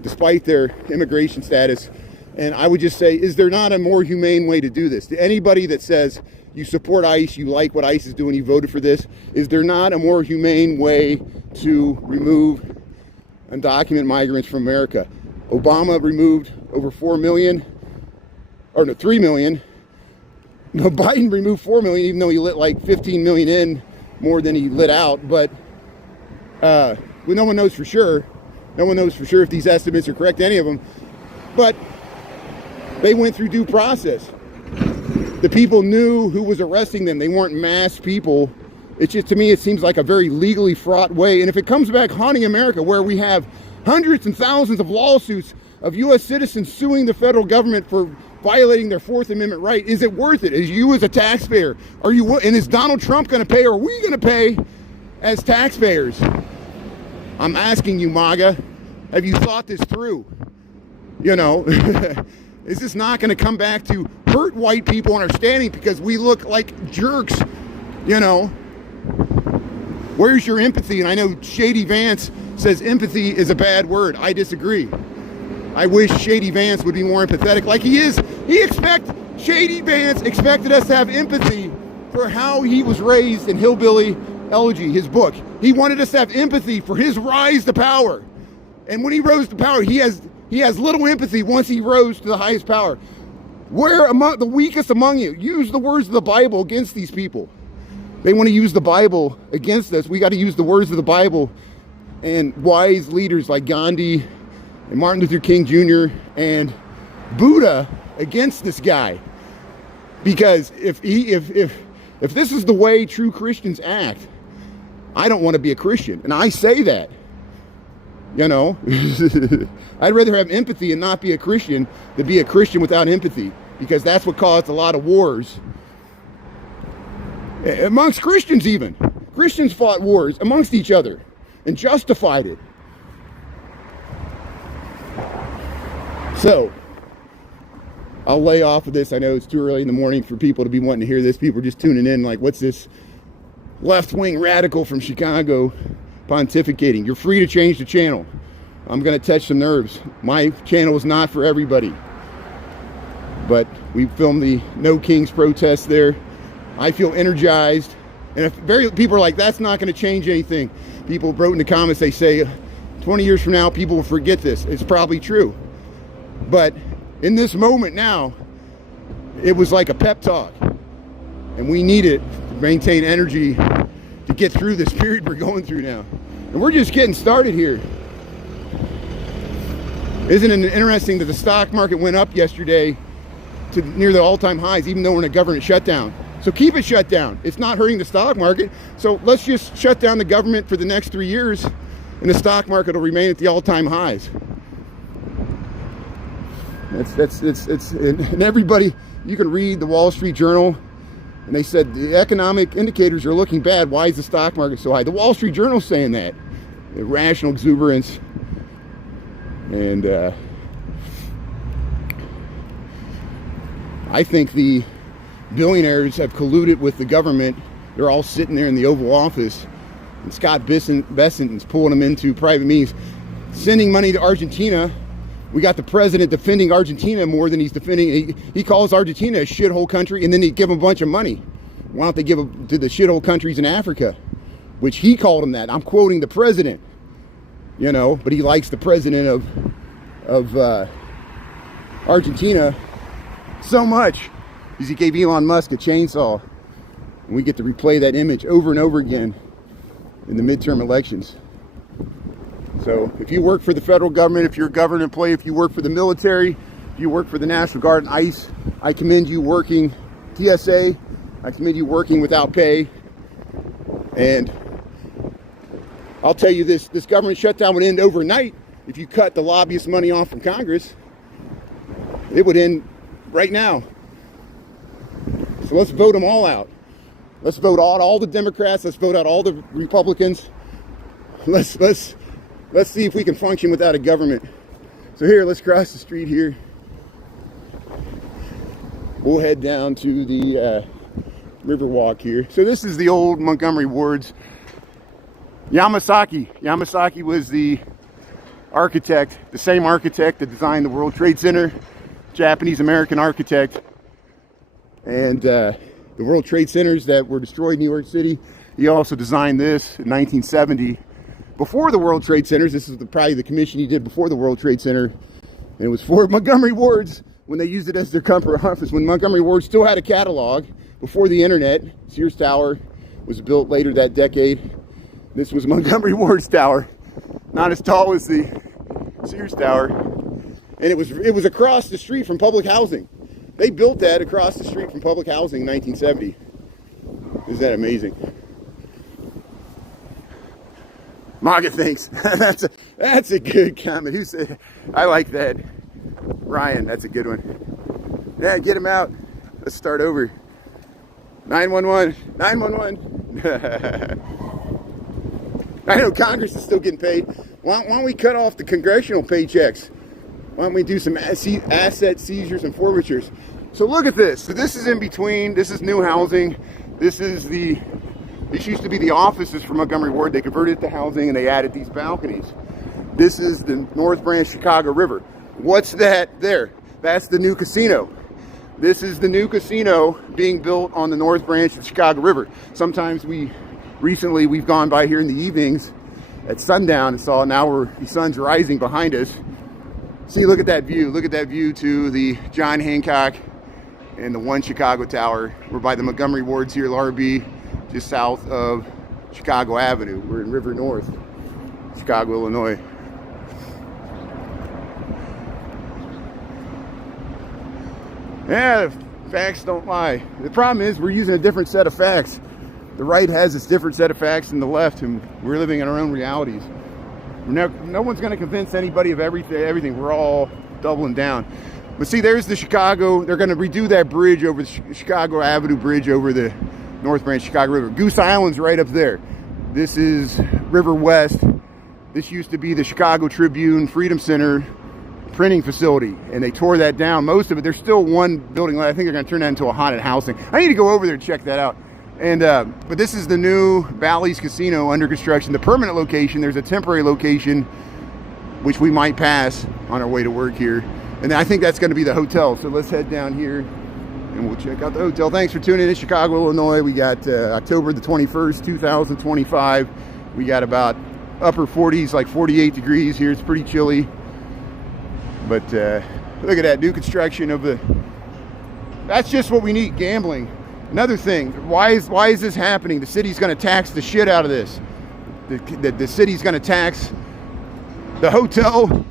despite their immigration status. And I would just say, is there not a more humane way to do this? To anybody that says you support ICE, you like what ICE is doing, you voted for this, is there not a more humane way to remove undocumented migrants from America? Obama removed over 4 million, or no, 3 million. No, Biden removed 4 million, even though he let like 15 million in more than he let out. But well, no one knows for sure. No one knows for sure if these estimates are correct, any of them. But they went through due process. The people knew who was arresting them. They weren't mass people. It's just, to me, it seems like a very legally fraught way. And if it comes back haunting America, where we have hundreds and thousands of lawsuits of U.S. citizens suing the federal government for violating their Fourth Amendment right, is it worth it? Is you as a taxpayer, and is Donald Trump going to pay, or are we going to pay as taxpayers? I'm asking you, MAGA, have you thought this through? Is this not going to come back to hurt white people in our standing because we look like jerks? Where's your empathy? And I know Shady Vance says empathy is a bad word. I disagree. I wish Shady Vance would be more empathetic like he is. Shady Vance expected us to have empathy for how he was raised in Hillbilly Elegy, his book. He wanted us to have empathy for his rise to power. And when he rose to power, he has little empathy once he rose to the highest power. Where among the weakest among you? Use the words of the Bible against these people. They want to use the Bible against us. We got to use the words of the Bible, and wise leaders like Gandhi and Martin Luther King Jr. and Buddha against this guy. Because if this is the way true Christians act, I don't want to be a Christian. And I say that. I'd rather have empathy and not be a Christian than be a Christian without empathy, because that's what caused a lot of wars amongst Christians even. Christians fought wars amongst each other and justified it. So, I'll lay off of this. I know it's too early in the morning for people to be wanting to hear this. People are just tuning in like, what's this left-wing radical from Chicago pontificating? You're free to change the channel. I'm going to touch some nerves. My channel is not for everybody. But we filmed the No Kings protest there. I feel energized. And if people are like, that's not going to change anything. People wrote in the comments, they say, 20 years from now, people will forget this. It's probably true. But in this moment now, it was like a pep talk. And we need it to maintain energy to get through this period we're going through now. And we're just getting started here. Isn't it interesting that the stock market went up yesterday to near the all-time highs, even though we're in a government shutdown? So keep it shut down. It's not hurting the stock market. So let's just shut down the government for the next 3 years, and the stock market will remain at the all-time highs. And everybody, you can read the Wall Street Journal, and they said the economic indicators are looking bad. Why is the stock market so high? The Wall Street Journal is saying that. Irrational exuberance. And I think the billionaires have colluded with the government. They're all sitting there in the Oval Office, and Scott Bessent is pulling them into private meetings, sending money to Argentina. We got the president defending Argentina more than he's defending. He calls Argentina a shithole country, and then he give them a bunch of money. Why don't they give them to the shithole countries in Africa, which he called them that? I'm quoting the president, you know, but he likes the president of Argentina so much because he gave Elon Musk a chainsaw, and we get to replay that image over and over again in the midterm elections. So if you work for the federal government, if you're a government employee, if you work for the military, if you work for the National Guard and ICE, I commend you working TSA. I commend you working without pay. And I'll tell you this government shutdown would end overnight if you cut the lobbyist money off from Congress. It would end right now. So let's vote them all out. Let's vote out all the Democrats. Let's vote out all the Republicans. Let's see if we can function without a government. So here, let's cross the street here. We'll head down to the Riverwalk here. So this is the old Montgomery Ward's Yamasaki. Yamasaki was the architect, the same architect that designed the World Trade Center, Japanese-American architect. And the World Trade Centers that were destroyed in New York City, he also designed this in 1970. Before the World Trade Centers, this is probably the commission he did before the World Trade Center. And it was for Montgomery Ward's when they used it as their corporate office. When Montgomery Ward still had a catalog before the internet. Sears Tower was built later that decade. This was Montgomery Ward's tower. Not as tall as the Sears Tower. And it was across the street from public housing. They built that across the street from public housing in 1970. Isn't that amazing? Maga thinks. That's a good comment. Who said? I like that. Ryan, that's a good one. Yeah, get him out. Let's start over. 911. 911. I know Congress is still getting paid. Why don't we cut off the congressional paychecks? Why don't we do some asset seizures and forfeitures? So look at this. So this is in between. This is new housing. This used to be the offices for Montgomery Ward. They converted it to housing and they added these balconies. This is the North Branch Chicago River. What's that there? That's the new casino. This is the new casino being built on the North Branch of the Chicago River. Sometimes recently we've gone by here in the evenings at sundown and saw now the sun's rising behind us. See, look at that view. Look at that view to the John Hancock and the One Chicago Tower. We're by the Montgomery Ward's here, RB, just south of Chicago Avenue. We're in River North, Chicago, Illinois. Yeah, facts don't lie. The problem is we're using a different set of facts. The right has this different set of facts than the left, and we're living in our own realities. No one's going to convince anybody of everything. We're all doubling down. But see, there's the Chicago. They're going to redo that bridge over the Chicago Avenue Bridge over the North Branch, Chicago River. Goose Island's right up there. This is River West. This used to be the Chicago Tribune Freedom Center printing facility, and they tore that down. Most of it, there's still one building left. I think they're going to turn that into a haunted housing. I need to go over there and check that out. And but this is the new Bally's Casino under construction, the permanent location. There's a temporary location which we might pass on our way to work here, and I think that's going to be the hotel. So let's head down here and we'll check out the hotel. Thanks for tuning in, Chicago, Illinois. We got October the 21st, 2025. We got about upper 40s, like 48 degrees here. It's pretty chilly. But look at that new construction of the, that's just what we need, gambling. Another thing, why is this happening? The city's going to tax the shit out of this. The city's going to tax the hotel.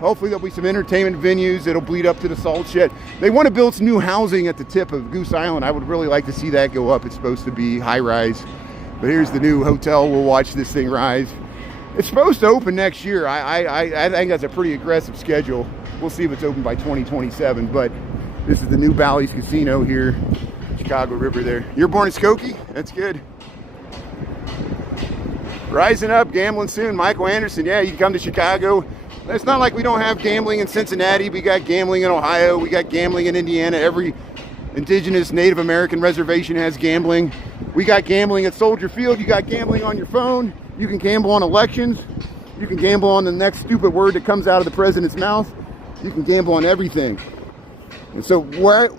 Hopefully there'll be some entertainment venues. It'll bleed up to the salt shed. They want to build some new housing at the tip of Goose Island. I would really like to see that go up. It's supposed to be high rise. But here's the new hotel. We'll watch this thing rise. It's supposed to open next year. I think that's a pretty aggressive schedule. We'll see if it's open by 2027. But this is the new Bally's Casino here, Chicago River there. You're born in Skokie? That's good. Rising up, gambling soon. Michael Anderson, yeah, you can come to Chicago. It's not like we don't have gambling in Cincinnati. We got gambling in Ohio. We got gambling in Indiana. Every indigenous Native American reservation has gambling. We got gambling at Soldier Field. You got gambling on your phone. You can gamble on elections. You can gamble on the next stupid word that comes out of the president's mouth. You can gamble on everything. And so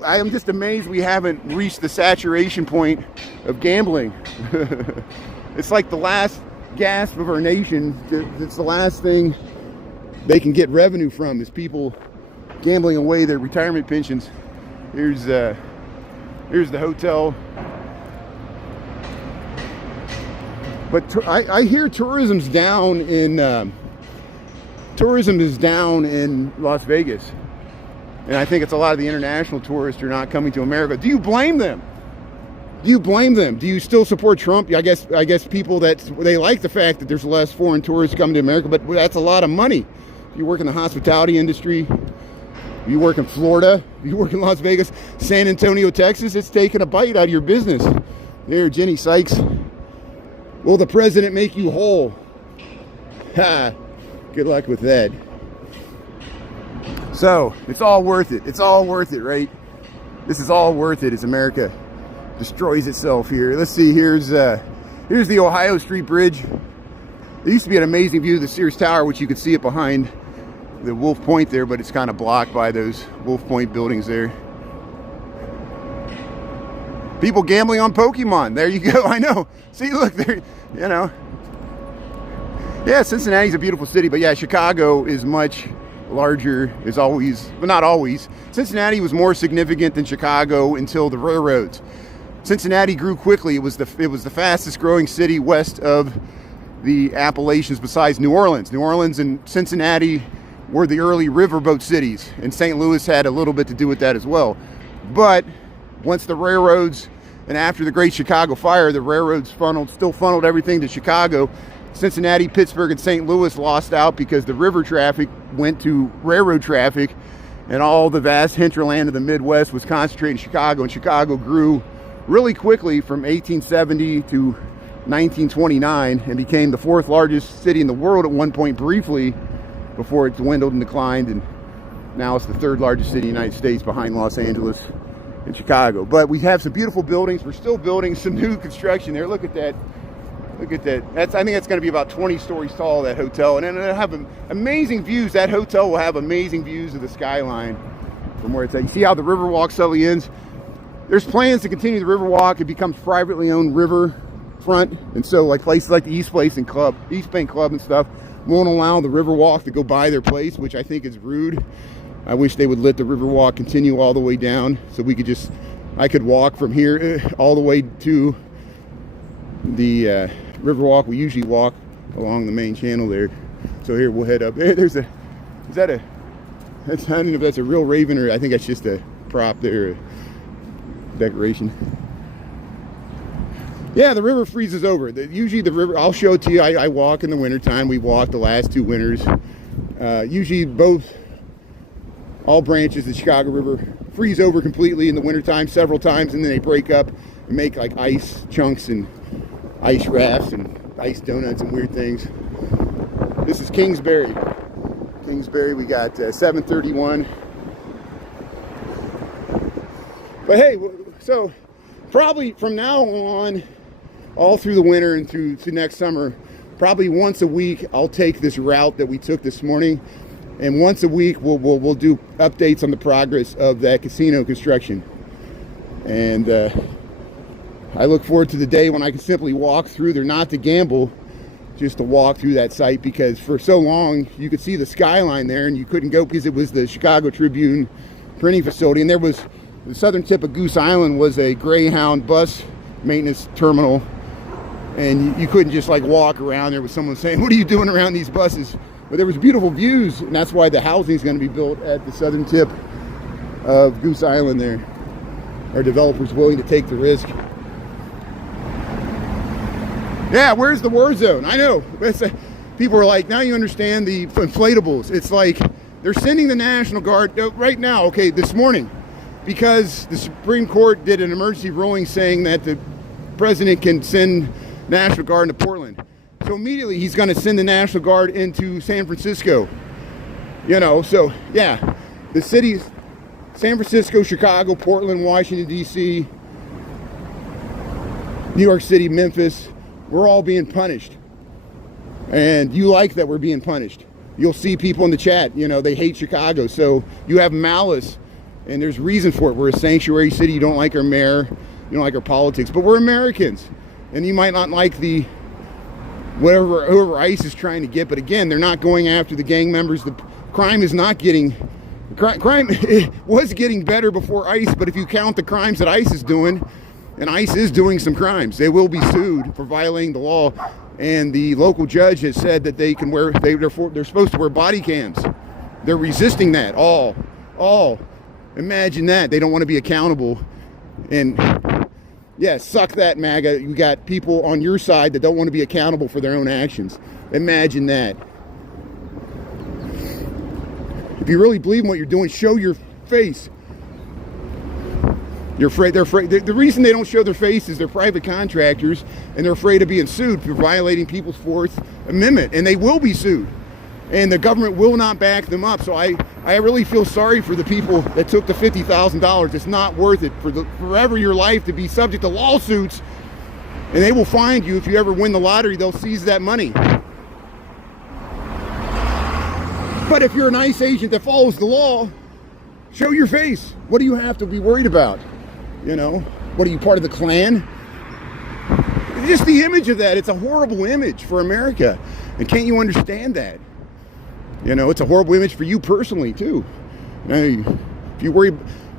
I am just amazed we haven't reached the saturation point of gambling. It's like the last gasp of our nation. It's the last thing they can get revenue from is people gambling away their retirement pensions. Here's the hotel. But I hear tourism is down in Las Vegas, and I think it's a lot of the international tourists are not coming to America. Do you blame them? Do you blame them? Do you still support Trump? I guess people they like the fact that there's less foreign tourists coming to America, but that's a lot of money. You work in the hospitality industry. You work in Florida. You work in Las Vegas, San Antonio, Texas. It's taking a bite out of your business. There, Jenny Sykes. Will the president make you whole? Ha! Good luck with that. So, it's all worth it. It's all worth it, right? This is all worth it as America destroys itself here. Let's see, here's the Ohio Street Bridge. There used to be an amazing view of the Sears Tower, which you could see it behind the Wolf Point there, but it's kind of blocked by those Wolf Point buildings there. People gambling on Pokemon. There you go. I know. See, look there, you know. Yeah, Cincinnati's a beautiful city, but yeah, Chicago is much larger, is always, but not always. Cincinnati was more significant than Chicago until the railroads. Cincinnati grew quickly. It was the fastest growing city west of the Appalachians besides New Orleans. New Orleans and Cincinnati were the early riverboat cities, and St. Louis had a little bit to do with that as well. But once the railroads, and after the Great Chicago Fire, the railroads still funneled everything to Chicago. Cincinnati, Pittsburgh, and St. Louis lost out because the river traffic went to railroad traffic, and all the vast hinterland of the Midwest was concentrated in Chicago, and Chicago grew really quickly from 1870 to 1929 and became the fourth largest city in the world at one point briefly before it dwindled and declined, and now it's the third largest city in the United States behind Los Angeles and Chicago. But we have some beautiful buildings. We're still building some new construction there. Look at that. Look at that. I think that's going to be about 20 stories tall, that hotel. And it'll have amazing views. That hotel will have amazing views of the skyline from where it's at. You see how the Riverwalk suddenly ends? There's plans to continue the Riverwalk. It becomes privately owned Riverfront. And so like places like the East Bank Club and stuff won't allow the Riverwalk to go by their place, which I think is rude. I wish they would let the Riverwalk continue all the way down so I could walk from here all the way to the Riverwalk. We usually walk along the main channel there. So here we'll head up. I don't know if that's a real raven or I think that's just a prop there, a decoration. Yeah, the river freezes over. Usually the river, I'll show it to you. I walk in the wintertime. We walked the last 2 winters. Usually all branches of the Chicago River freeze over completely in the wintertime several times, and then they break up make like ice chunks and ice rafts and ice donuts and weird things. This is Kingsbury. Kingsbury, we got 731. But hey, so probably from now on, all through the winter and through next summer, probably once a week I'll take this route that we took this morning, and once a week we'll do updates on the progress of that casino construction. And I look forward to the day when I can simply walk through there, not to gamble, just to walk through that site, because for so long you could see the skyline there and you couldn't go because it was the Chicago Tribune printing facility, and there was the southern tip of Goose Island was a Greyhound bus maintenance terminal, and you couldn't just like walk around there with someone saying, what are you doing around these buses? But there was beautiful views, and that's why the housing is going to be built at the southern tip of Goose Island there. Our developers willing to take the risk. Yeah, where's the war zone? I know. People are like, now you understand the inflatables. It's like they're sending the National Guard right now, okay, this morning, because the Supreme Court did an emergency ruling saying that the president can send National Guard into Portland. So immediately he's going to send the National Guard into San Francisco. You know, so yeah, the cities, San Francisco, Chicago, Portland, Washington, D.C., New York City, Memphis, we're all being punished. And you like that we're being punished. You'll see people in the chat, you know, they hate Chicago. So you have malice, and there's reason for it. We're a sanctuary city. You don't like our mayor. You don't like our politics. But we're Americans. And you might not like the whoever ICE is trying to get, but again, they're not going after the gang members. The crime is not getting, crime was getting better before ICE, but if you count the crimes that ICE is doing, and ICE is doing some crimes, they will be sued for violating the law. And the local judge has said that they can wear, they're supposed to wear body cams. They're resisting that. All. Imagine that. They don't want to be accountable. And yeah, suck that, MAGA. You got people on your side that don't want to be accountable for their own actions. Imagine that. If you really believe in what you're doing, show your face. You're afraid. They're afraid. The reason they don't show their face is they're private contractors, and they're afraid of being sued for violating people's Fourth Amendment, and they will be sued. And the government will not back them up. So I really feel sorry for the people that took the $50,000. It's not worth it for forever your life to be subject to lawsuits. And they will find you. If you ever win the lottery, they'll seize that money. But if you're an ICE agent that follows the law, show your face. What do you have to be worried about? You know, what are you, part of the Klan? Just the image of that. It's a horrible image for America. And can't you understand that? You know, it's a horrible image for you personally, too. You know, if you worry,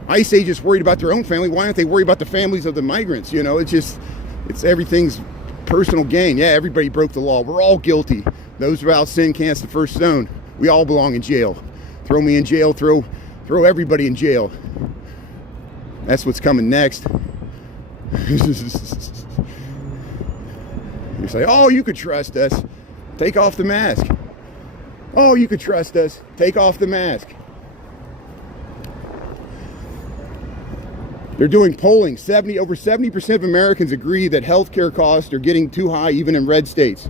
ICE agents worried about their own family, why don't they worry about the families of the migrants? You know, it's everything's personal gain. Yeah, everybody broke the law. We're all guilty. Those without sin cast the first stone. We all belong in jail. Throw me in jail, throw everybody in jail. That's what's coming next. You say, oh, you could trust us. Take off the mask. Oh, you could trust us. Take off the mask. They're doing polling. Over 70% of Americans agree that healthcare costs are getting too high, even in red states.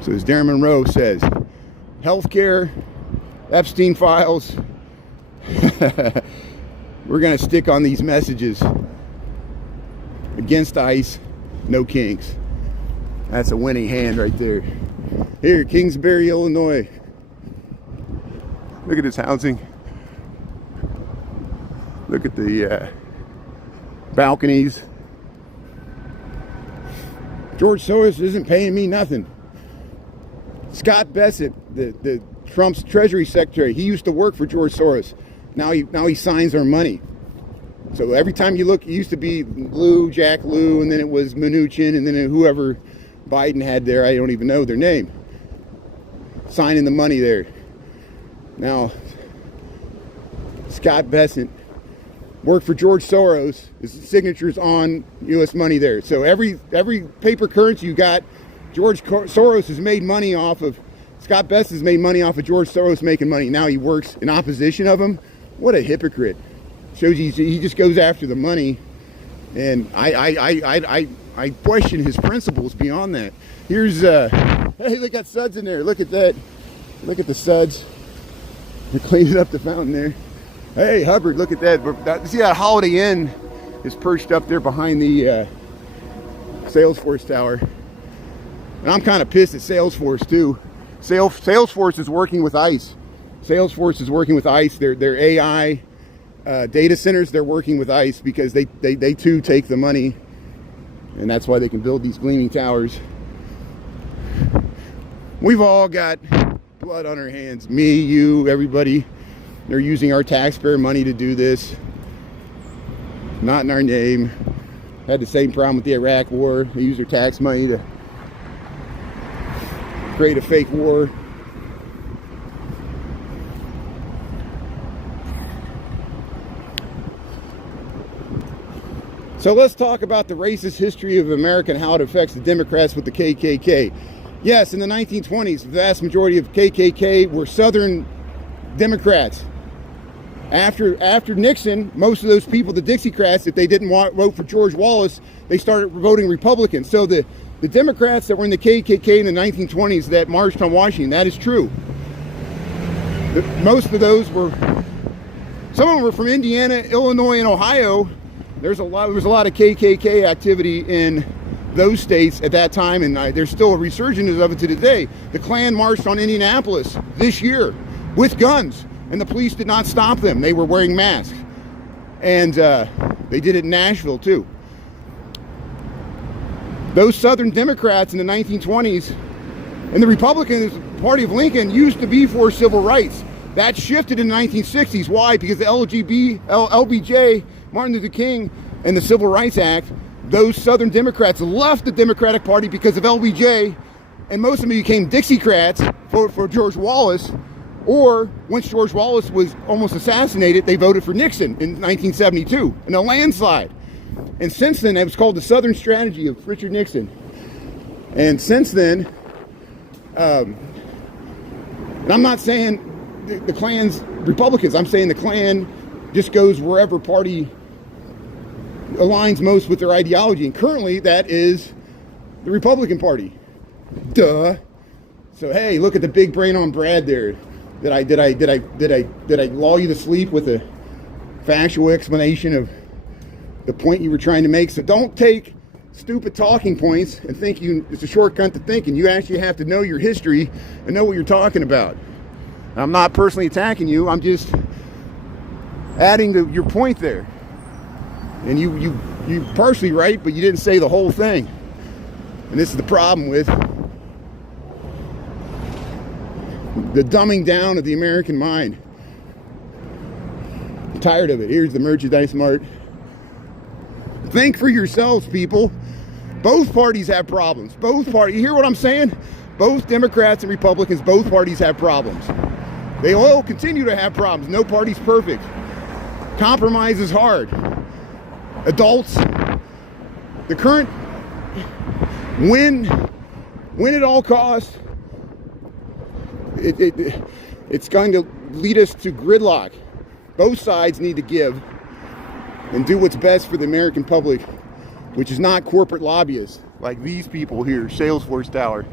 So as Darren Monroe says, healthcare, Epstein files, we're going to stick on these messages. Against ICE, no kings. That's a winning hand right there. Here, Kingsbury, Illinois. Look at this housing. Look at the balconies. George Soros isn't paying me nothing. Scott Bessent, the Trump's Treasury Secretary, he used to work for George Soros. Now he signs our money. So every time you look, it used to be Jack Lew, and then it was Mnuchin, and then whoever Biden had there, I don't even know their name, signing the money there. Now, Scott Bessent worked for George Soros. His signature's on U.S. money there. So every paper currency you got, George Soros has made money off of, Scott Bessent has made money off of George Soros making money. Now he works in opposition of him. What a hypocrite. Shows you he just goes after the money, and I question his principles beyond that. Here's hey, they got suds in there. Look at that. Look at the suds. They're cleaning up the fountain there. Hey, Hubbard, look at that. See that Holiday Inn is perched up there behind the Salesforce Tower. And I'm kind of pissed at Salesforce too. Salesforce is working with ICE. Salesforce is working with ICE. Their AI data centers, they're working with ICE because they too take the money. And that's why they can build these gleaming towers. We've all got blood on our hands. Me, you, everybody. They're using our taxpayer money to do this. Not in our name. Had the same problem with the Iraq war. They used their tax money to create a fake war. So let's talk about the racist history of America and how it affects the Democrats with the KKK. Yes, in the 1920s, the vast majority of KKK were Southern Democrats. After Nixon, most of those people, the Dixiecrats, if they didn't vote for George Wallace, they started voting Republican. So the Democrats that were in the KKK in the 1920s that marched on Washington, that is true. Most of those were, some of them were from Indiana, Illinois, and Ohio. There was a lot of KKK activity in those states at that time, and there's still a resurgence of it to today. The Klan marched on Indianapolis this year with guns, and the police did not stop them. They were wearing masks. And they did it in Nashville too. Those Southern Democrats in the 1920s and the Republican Party of Lincoln used to be for civil rights. That shifted in the 1960s. Why? Because the LBJ, Martin Luther King, and the Civil Rights Act, those Southern Democrats left the Democratic Party because of LBJ, and most of them became Dixiecrats for George Wallace, or once George Wallace was almost assassinated, they voted for Nixon in 1972 in a landslide. And since then, it was called the Southern Strategy of Richard Nixon. And since then, and I'm not saying the Klan's Republicans, I'm saying the Klan just goes wherever party aligns most with their ideology, and currently that is the Republican Party. Duh. So hey, look at the big brain on Brad there. Did I lull you to sleep with a factual explanation of the point you were trying to make? So don't take stupid talking points and think it's a shortcut to thinking. You actually have to know your history and know what you're talking about. I'm not personally attacking you. I'm just adding to your point there. And you partially right, but you didn't say the whole thing. And this is the problem with the dumbing down of the American mind. I'm tired of it. Here's the merchandise mart. Think for yourselves, people. Both parties have problems. Both parties. You hear what I'm saying? Both Democrats and Republicans, both parties have problems. They all continue to have problems. No party's perfect. Compromise is hard. Adults, the current win at all costs, it's going to lead us to gridlock. Both sides need to give and do what's best for the American public, which is not corporate lobbyists like these people here, Salesforce Tower.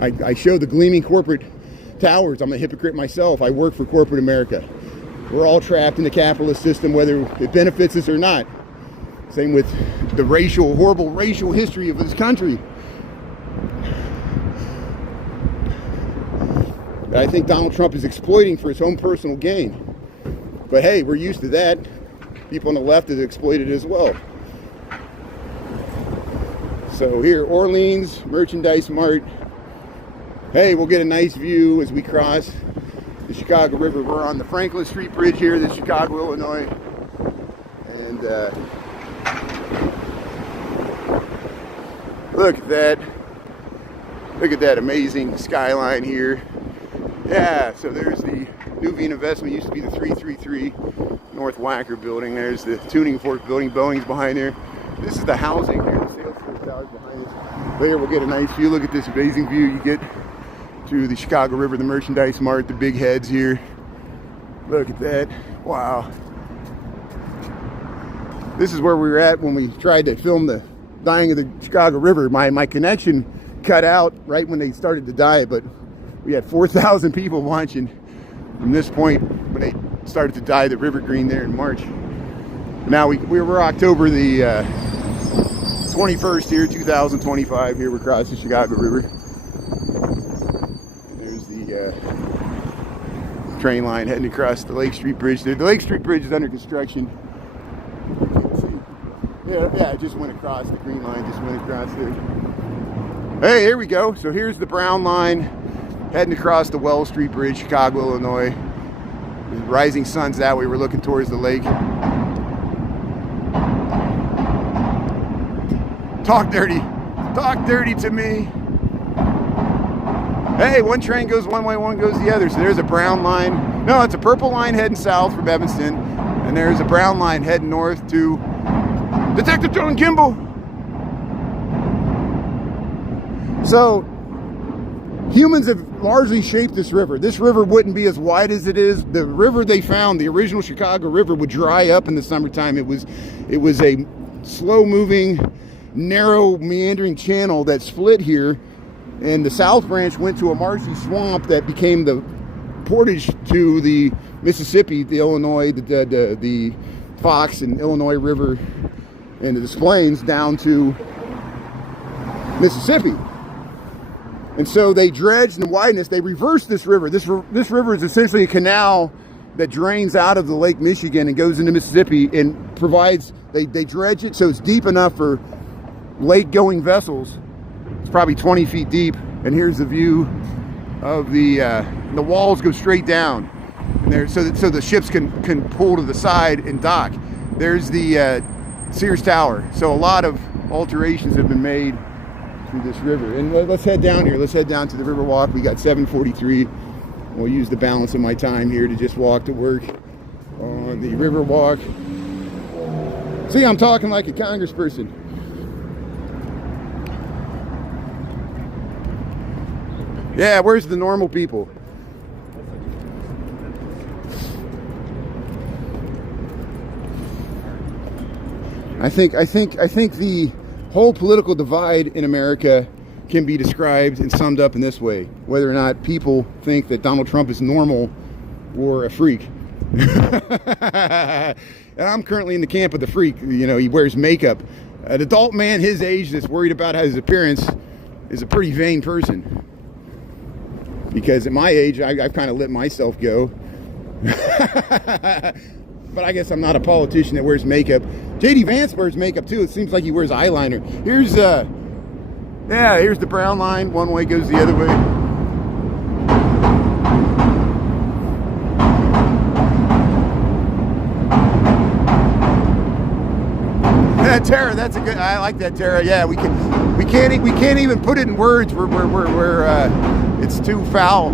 I show the gleaming corporate towers. I'm a hypocrite myself. I work for corporate America. We're all trapped in the capitalist system, whether it benefits us or not. Same with the horrible racial history of this country. That I think Donald Trump is exploiting for his own personal gain. But hey, we're used to that. People on the left have exploited it as well. So here, Orleans Merchandise Mart. Hey, we'll get a nice view as we cross the Chicago River. We're on the Franklin Street Bridge here in Chicago, Illinois. And look at that. Look at that amazing skyline here. Yeah, so there's the Nubian Investment. Used to be the 333 North Wacker building. There's the Tuning Fork building. Boeing's behind there. This is the housing here. The Salesforce Tower's behind us. There we'll get a nice view. Look at this amazing view you get to the Chicago River, the Merchandise Mart, the big heads here. Look at that. Wow. This is where we were at when we tried to film the dying of the Chicago River. My connection cut out right when they started to die, but we had 4,000 people watching from this point when they started to dye the river green there in March. Now we were October the 21st here, 2025. Here we're across the Chicago River. There's the train line heading across the Lake Street Bridge. The Lake Street Bridge is under construction. Yeah, it just went across. The green line just went across there. Hey, here we go. So here's the brown line heading across the Wells Street Bridge, Chicago, Illinois. The rising sun's that way. We're looking towards the lake. Talk dirty. Talk dirty to me. Hey, one train goes one way, one goes the other. So there's a brown line. No, it's a purple line heading south from Evanston. And there's a brown line heading north to Detective John Kimball. So, humans have largely shaped this river. This river wouldn't be as wide as it is. The river they found, the original Chicago River, would dry up in the summertime. It was a slow-moving, narrow, meandering channel that split here, and the South Branch went to a marshy swamp that became the portage to the Mississippi, the Illinois, the Fox and Illinois River, and the Des Plaines down to Mississippi. And so they dredged and widened this. They reversed this river. This river is essentially a canal that drains out of the Lake Michigan and goes into Mississippi and provides, they dredge it so it's deep enough for lake-going vessels. It's probably 20 feet deep. And here's the view of the walls go straight down. And there, so the ships can pull to the side and dock. There's the Sears Tower. So a lot of alterations have been made through this river. And let's head down here. Let's head down to the Riverwalk. We got 7:43. We'll use the balance of my time here to just walk to work on the Riverwalk. See, I'm talking like a congressperson. Yeah, where's the normal people? I think the whole political divide in America can be described and summed up in this way: whether or not people think that Donald Trump is normal or a freak. And I'm currently in the camp of the freak. You know, he wears makeup. An adult man his age that's worried about his appearance is a pretty vain person. Because at my age, I've kind of let myself go. But I guess I'm not a politician that wears makeup. J.D. Vance wears makeup too. It seems like he wears eyeliner. Here's the brown line. One way goes the other way. That Tara, that's a good. I like that Tara. Yeah, we can't even put it in words. It's too foul.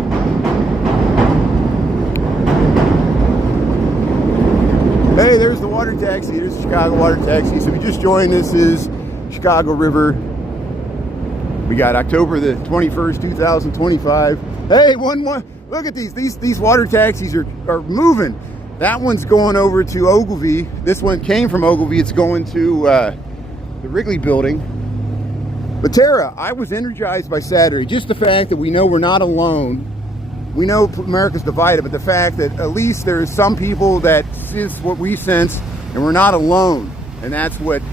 Hey, there's the water taxi. There's the Chicago water taxi. So if you just joined, this is Chicago River. We got October the 21st, 2025. Hey, one more. Look at these water taxis are moving. That one's going over to Ogilvy. This one came from Ogilvy. It's going to the Wrigley building. But Tara, I was energized by Saturday. Just the fact that we know we're not alone. We know America's divided, but the fact that at least there's some people that sense what we sense, and we're not alone. And that's what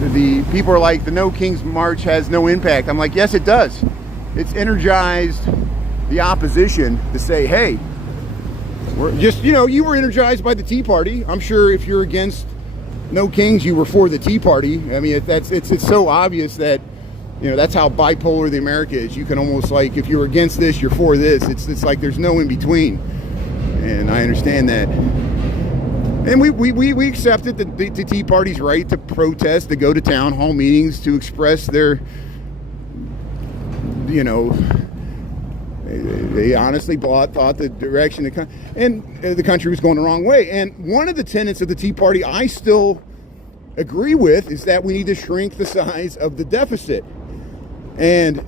the people are like. The No Kings March has no impact. I'm like, yes, it does. It's energized the opposition to say, hey, we're just, you were energized by the Tea Party. I'm sure if you're against No Kings, you were for the Tea Party. I mean, it's so obvious that, that's how bipolar the America is. You can almost, like, if you're against this, you're for this. It's like there's no in between. And I understand that. And we accepted the Tea Party's right to protest, to go to town hall meetings, to express their, they honestly thought the direction the country was going the wrong way. And one of the tenets of the Tea Party I still agree with is that we need to shrink the size of the deficit. And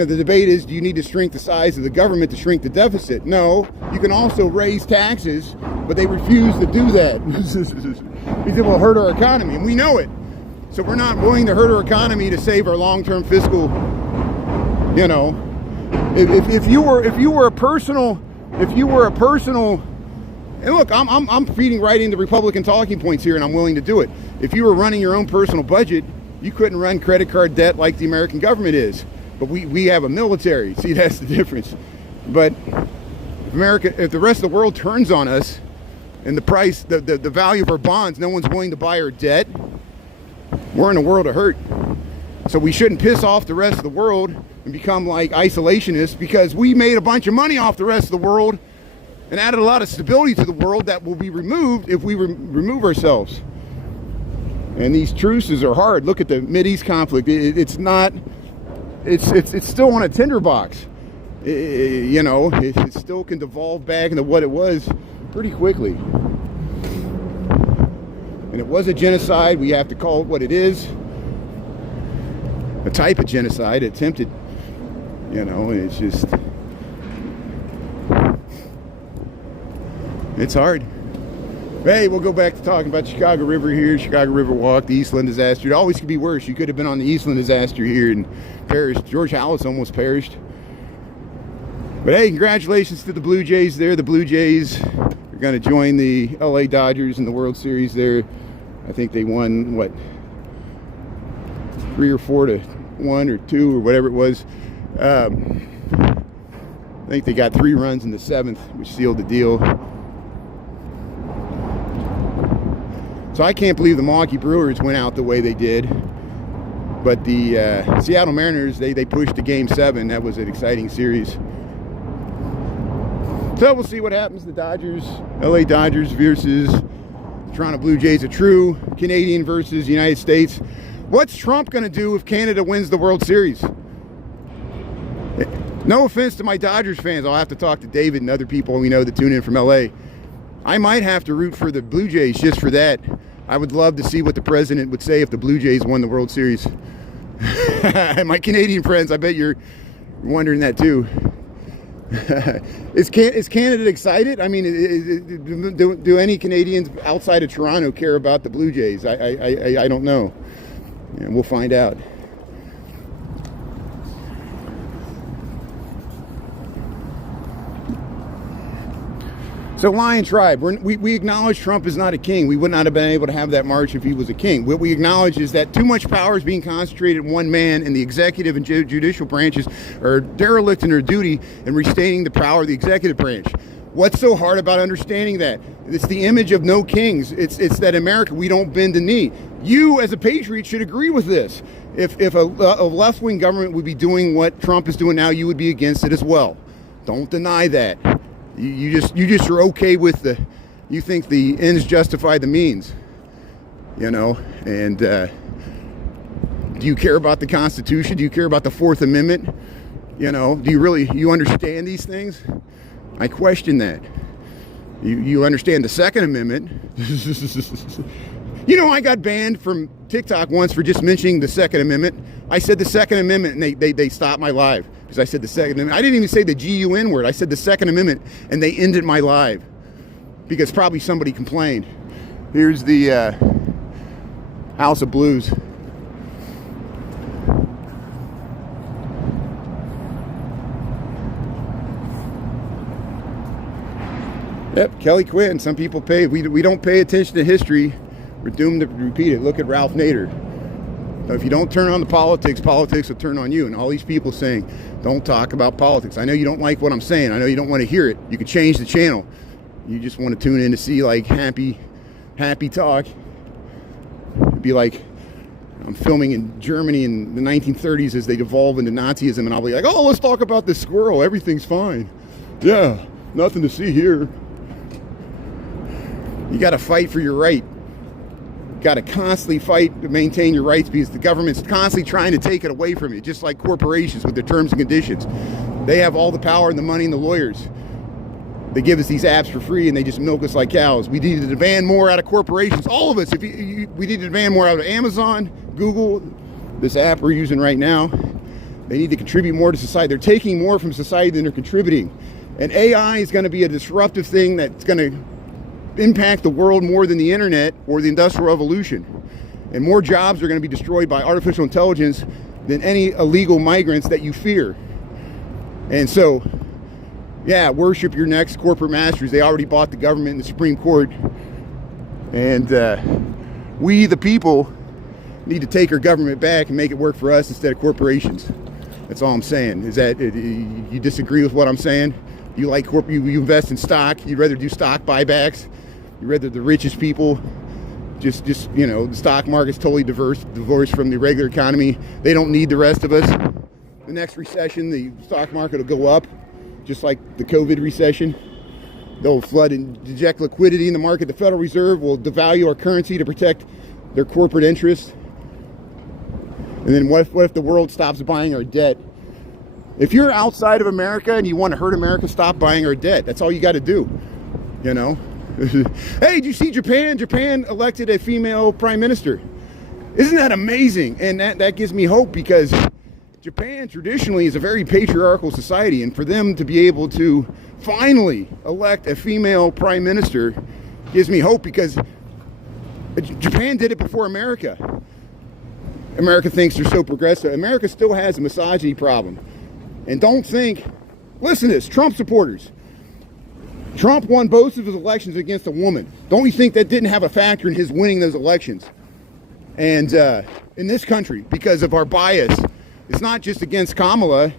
the debate is, do you need to shrink the size of the government to shrink the deficit? No, you can also raise taxes, but they refuse to do that because it will hurt our economy, and we know it. So we're not willing to hurt our economy to save our long-term fiscal. If you were a personal, and look, I'm feeding right into Republican talking points here, and I'm willing to do it. If you were running your own personal budget, you couldn't run credit card debt like the American government is. But we have a military. See, that's the difference. But if the rest of the world turns on us, and the price, the value of our bonds, no one's willing to buy our debt, we're in a world of hurt. So we shouldn't piss off the rest of the world and become like isolationists, because we made a bunch of money off the rest of the world and added a lot of stability to the world that will be removed if we remove ourselves. And these truces are hard. Look at the Mideast conflict. It's still on a tinderbox. It still can devolve back into what it was pretty quickly. And it was a genocide. We have to call it what it is. A type of genocide, attempted. It's just, it's hard. Hey, we'll go back to talking about Chicago River here, Chicago Riverwalk, the Eastland disaster. It always could be worse. You could have been on the Eastland disaster here and perished. George Hallis almost perished. But hey, congratulations to the Blue Jays there. The Blue Jays are going to join the LA Dodgers in the World Series there. I think they won, 3 or 4 to 1 or 2 or whatever it was. I think they got 3 runs in the 7th, which sealed the deal. So I can't believe the Milwaukee Brewers went out the way they did. But the Seattle Mariners, they pushed to Game 7. That was an exciting series. So we'll see what happens. The Dodgers, LA Dodgers versus Toronto Blue Jays, a true Canadian versus United States. What's Trump going to do if Canada wins the World Series? No offense to my Dodgers fans. I'll have to talk to David and other people we know that tune in from LA. I might have to root for the Blue Jays just for that. I would love to see what the president would say if the Blue Jays won the World Series. My Canadian friends, I bet you're wondering that too. Is Canada excited? I mean, do any Canadians outside of Toronto care about the Blue Jays? I don't know. And we'll find out. So Lion Tribe, we acknowledge Trump is not a king. We would not have been able to have that march if he was a king. What we acknowledge is that too much power is being concentrated in one man, and the executive and judicial branches are derelict in their duty in retaining the power of the executive branch. What's so hard about understanding that? It's the image of no kings. It's that America, we don't bend the knee. You, as a patriot, should agree with this. If a left-wing government would be doing what Trump is doing now, you would be against it as well. Don't deny that. You just are okay with you think the ends justify the means, and do you care about the Constitution? Do you care about the Fourth Amendment? Do you understand these things? I question that. You understand the Second Amendment. I got banned from TikTok once for just mentioning the Second Amendment. I said the Second Amendment, and they stopped my live because I said the Second Amendment. I didn't even say the GUN word. I said the Second Amendment, and they ended my live because probably somebody complained. Here's the House of Blues. Yep, Kelly Quinn. Some people pay. We don't pay attention to history. We're doomed to repeat it. Look at Ralph Nader. So if you don't turn on the politics, politics will turn on you. And all these people saying, don't talk about politics. I know you don't like what I'm saying. I know you don't want to hear it. You can change the channel. You just want to tune in to see like happy talk. It'd be like I'm filming in Germany in the 1930s as they devolve into Nazism, and I'll be like, oh, let's talk about this squirrel. Everything's fine. Yeah, nothing to see here. You got to fight for your right. Got to constantly fight to maintain your rights because the government's constantly trying to take it away from you, just like corporations with their terms and conditions. They have all the power and the money and the lawyers. They give us these apps for free and they just milk us like cows. We need to demand more out of corporations, all of us. We need to demand more out of Amazon, Google, this app we're using right now. They need to contribute more to society. They're taking more from society than they're contributing. And AI is going to be a disruptive thing that's going to impact the world more than the internet or the Industrial Revolution. And more jobs are going to be destroyed by artificial intelligence than any illegal migrants that you fear. And so, yeah, worship your next corporate masters. They already bought the government and the Supreme Court. And we, the people, need to take our government back and make it work for us instead of corporations. That's all I'm saying. Is that you disagree with what I'm saying? You like you invest in stock. You'd rather do stock buybacks. You'd rather the richest people just you know, the stock market's totally divorced from the regular economy. They don't need the rest of us. The next recession, the stock market will go up, just like the COVID recession. They'll flood and inject liquidity in the market. The Federal Reserve will devalue our currency to protect their corporate interests. And then what if the world stops buying our debt? If you're outside of America and you want to hurt America, stop buying our debt. That's all you got to do, you know? Hey, did you see Japan? Japan elected a female prime minister. Isn't that amazing? And that gives me hope, because Japan traditionally is a very patriarchal society, and for them to be able to finally elect a female prime minister gives me hope, because Japan did it before America. America thinks they're so progressive. America still has a misogyny problem. And don't think, listen to this, Trump supporters. Trump won both of his elections against a woman. Don't you think that didn't have a factor in his winning those elections? And in this country, because of our bias, it's not just against Kamala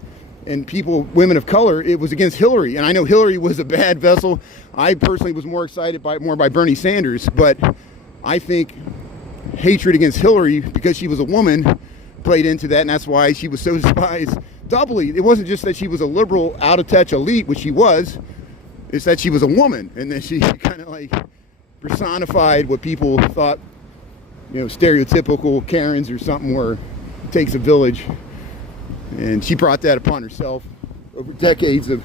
and women of color, it was against Hillary. And I know Hillary was a bad vessel. I personally was more excited by Bernie Sanders, but I think hatred against Hillary because she was a woman played into that, and that's why she was so despised doubly. It wasn't just that she was a liberal, out-of-touch elite, which she was. It's that she was a woman, and then she kind of like personified what people thought, you know, stereotypical Karens or something, where it takes a village. And she brought that upon herself over decades of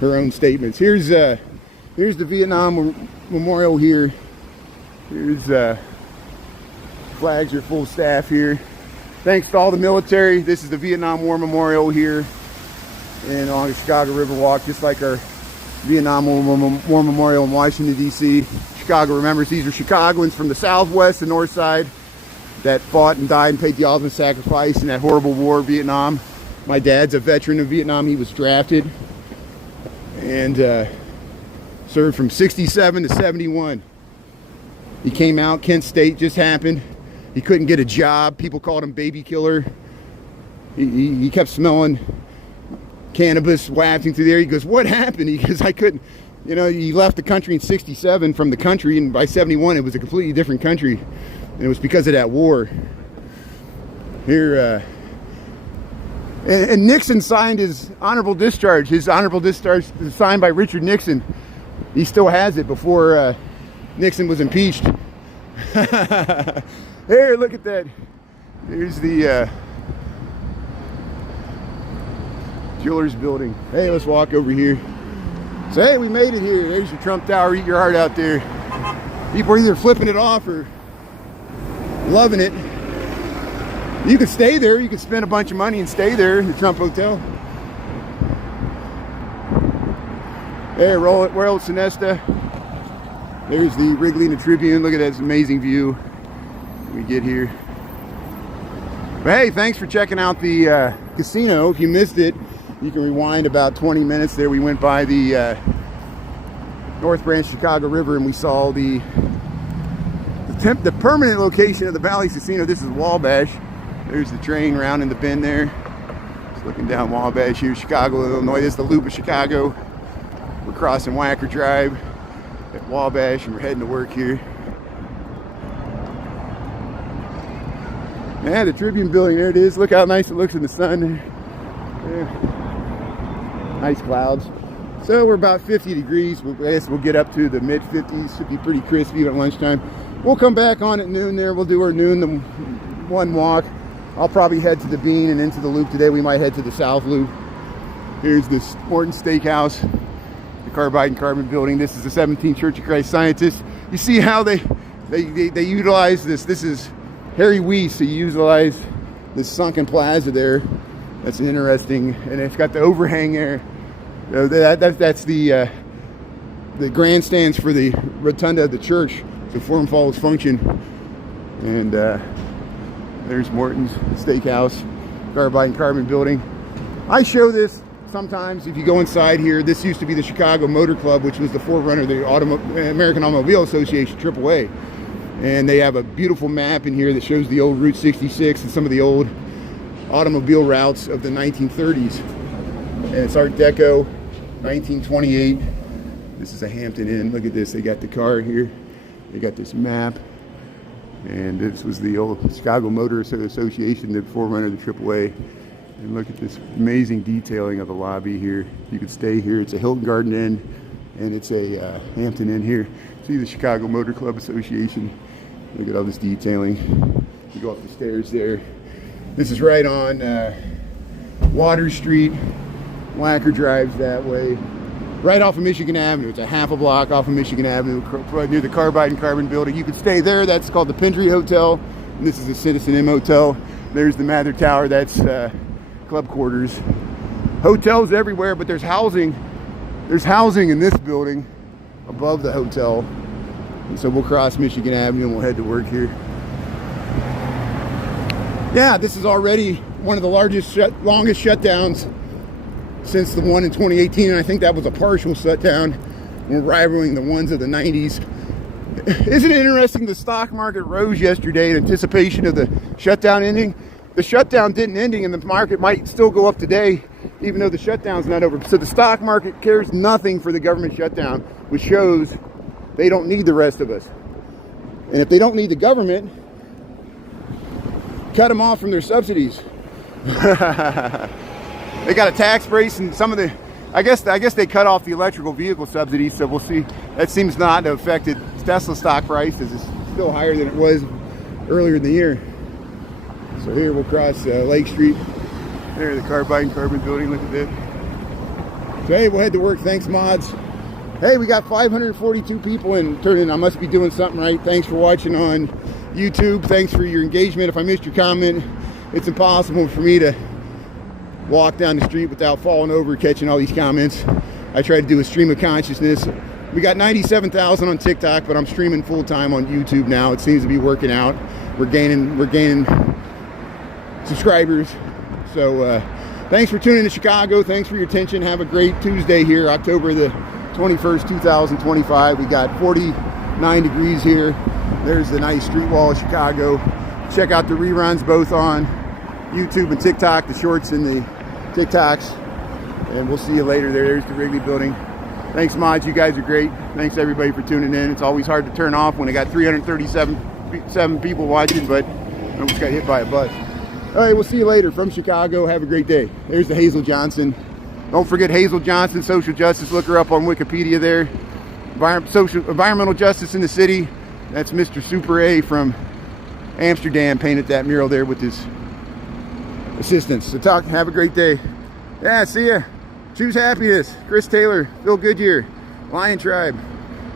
her own statements. Here's the Vietnam Memorial here. Here's flags are full staff here. Thanks to all the military. This is the Vietnam War Memorial here and along the Chicago Riverwalk, just like our Vietnam War Memorial in Washington, D.C. Chicago remembers these are Chicagoans from the southwest and north side that fought and died and paid the ultimate sacrifice in that horrible war, Vietnam. My dad's a veteran of Vietnam. He was drafted and served from 67 to 71. He came out, Kent State just happened. He couldn't get a job. People called him baby killer. He kept smelling cannabis wafting through there. He goes, what happened? He goes, I couldn't. You know, he left the country in 67 from the country, and by 71 it was a completely different country. And it was because of that war. Here, and Nixon signed his honorable discharge. His honorable discharge was signed by Richard Nixon. He still has it before Nixon was impeached. Here, look at that. Here's the Jewelers building. Hey, let's walk over here. So, hey, we made it here. There's your Trump Tower. Eat your heart out there. People are either flipping it off or loving it. You could stay there. You could spend a bunch of money and stay there in the Trump Hotel. Hey, Royal Sonesta. There's the Wrigley and the Tribune. Look at that amazing view we get here. But hey, thanks for checking out the casino. If you missed it, you can rewind about 20 minutes there. We went by the North Branch Chicago River and we saw the permanent location of the Valley Casino. This is Wabash. There's the train rounding the bend there. Just looking down Wabash here, Chicago, Illinois. This is the loop of Chicago. We're crossing Wacker Drive at Wabash and we're heading to work here. Yeah, the Tribune building, there it is. Look how nice it looks in the sun. Yeah. Nice clouds. So we're about 50 degrees. I guess we'll get up to the mid 50s. Should be pretty crispy at lunchtime. We'll come back on at noon there. We'll do our noon, the one walk. I'll probably head to the Bean and into the Loop today. We might head to the South Loop. Here's the Morton Steakhouse, the Carbide and Carbon building. This is the 17th Church of Christ Scientists. You see how they utilize this. This is Harry Weiss. He utilized this sunken plaza there That's an interesting, and it's got the overhang there. That's the grandstands for the rotunda of the church. So form follows function. And there's Morton's Steakhouse, Carbide and Carbon building. I show this sometimes if you go inside here. This used to be the Chicago Motor Club, which was the forerunner of the American Automobile Association, AAA. And they have a beautiful map in here that shows the old Route 66 and some of the old automobile routes of the 1930s. And it's Art Deco, 1928. This is a Hampton Inn. Look at this. They got the car here. They got this map. And this was the old Chicago Motor Association, the forerunner of the AAA. And look at this amazing detailing of the lobby here. You could stay here. It's a Hilton Garden Inn, and it's a Hampton Inn here. See the Chicago Motor Club Association. Look at all this detailing. You go up the stairs there. This is right on Water Street. Wacker drives that way. Right off of Michigan Avenue. It's a half a block off of Michigan Avenue, right near the Carbide and Carbon building. You could stay there. That's called the Pendry Hotel. And this is the Citizen M Hotel. There's the Mather Tower. That's club quarters. Hotels everywhere, but there's housing. There's housing in this building above the hotel. And so we'll cross Michigan Avenue and we'll head to work here. Yeah, this is already one of the longest shutdowns since the one in 2018, and I think that was a partial shutdown. We're rivaling the ones of the 90s. Isn't it interesting? The stock market rose yesterday in anticipation of the shutdown ending. The shutdown didn't ending, and the market might still go up today, even though the shutdown's not over. So the stock market cares nothing for the government shutdown, which shows they don't need the rest of us. And if they don't need the government, cut them off from their subsidies. They got a tax brace, and some of the, I guess they cut off the electrical vehicle subsidies, so we'll see. That seems not to have affected Tesla stock price, as it's still higher than it was earlier in the year. So here we'll cross Lake Street. There, the Carbide and Carbon building. Look at that. So hey, we'll head to work. Thanks, mods. Hey, we got 542 people in turning. I must be doing something right. Thanks for watching on YouTube. Thanks for your engagement. If I missed your comment, it's impossible for me to walk down the street without falling over, catching all these comments. I try to do a stream of consciousness. We got 97,000 on TikTok, but I'm streaming full time on YouTube now. It seems to be working out. We're gaining subscribers. So thanks for tuning in to Chicago. Thanks for your attention. Have a great Tuesday here, October the 21st, 2025. We got 49 degrees here. There's the nice street wall of Chicago. Check out the reruns both on YouTube and TikTok, the shorts and the TikToks. And we'll see you later. There's the Wrigley building. Thanks, mods. You guys are great. Thanks, everybody, for tuning in. It's always hard to turn off when I got 337 people watching, but I almost got hit by a bus. All right, we'll see you later from Chicago. Have a great day. There's the Hazel Johnson. Don't forget Hazel Johnson, social justice. Look her up on Wikipedia there. Environmental justice in the city. That's Mr. Super A from Amsterdam painted that mural there with his assistants. So have a great day. Yeah, see ya. Choose happiness. Chris Taylor, Phil Goodyear, Lion Tribe.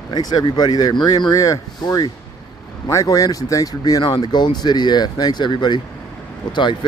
Thanks everybody there. Maria, Corey, Michael Anderson, thanks for being on. The Golden City, yeah. Thanks everybody. We'll talk.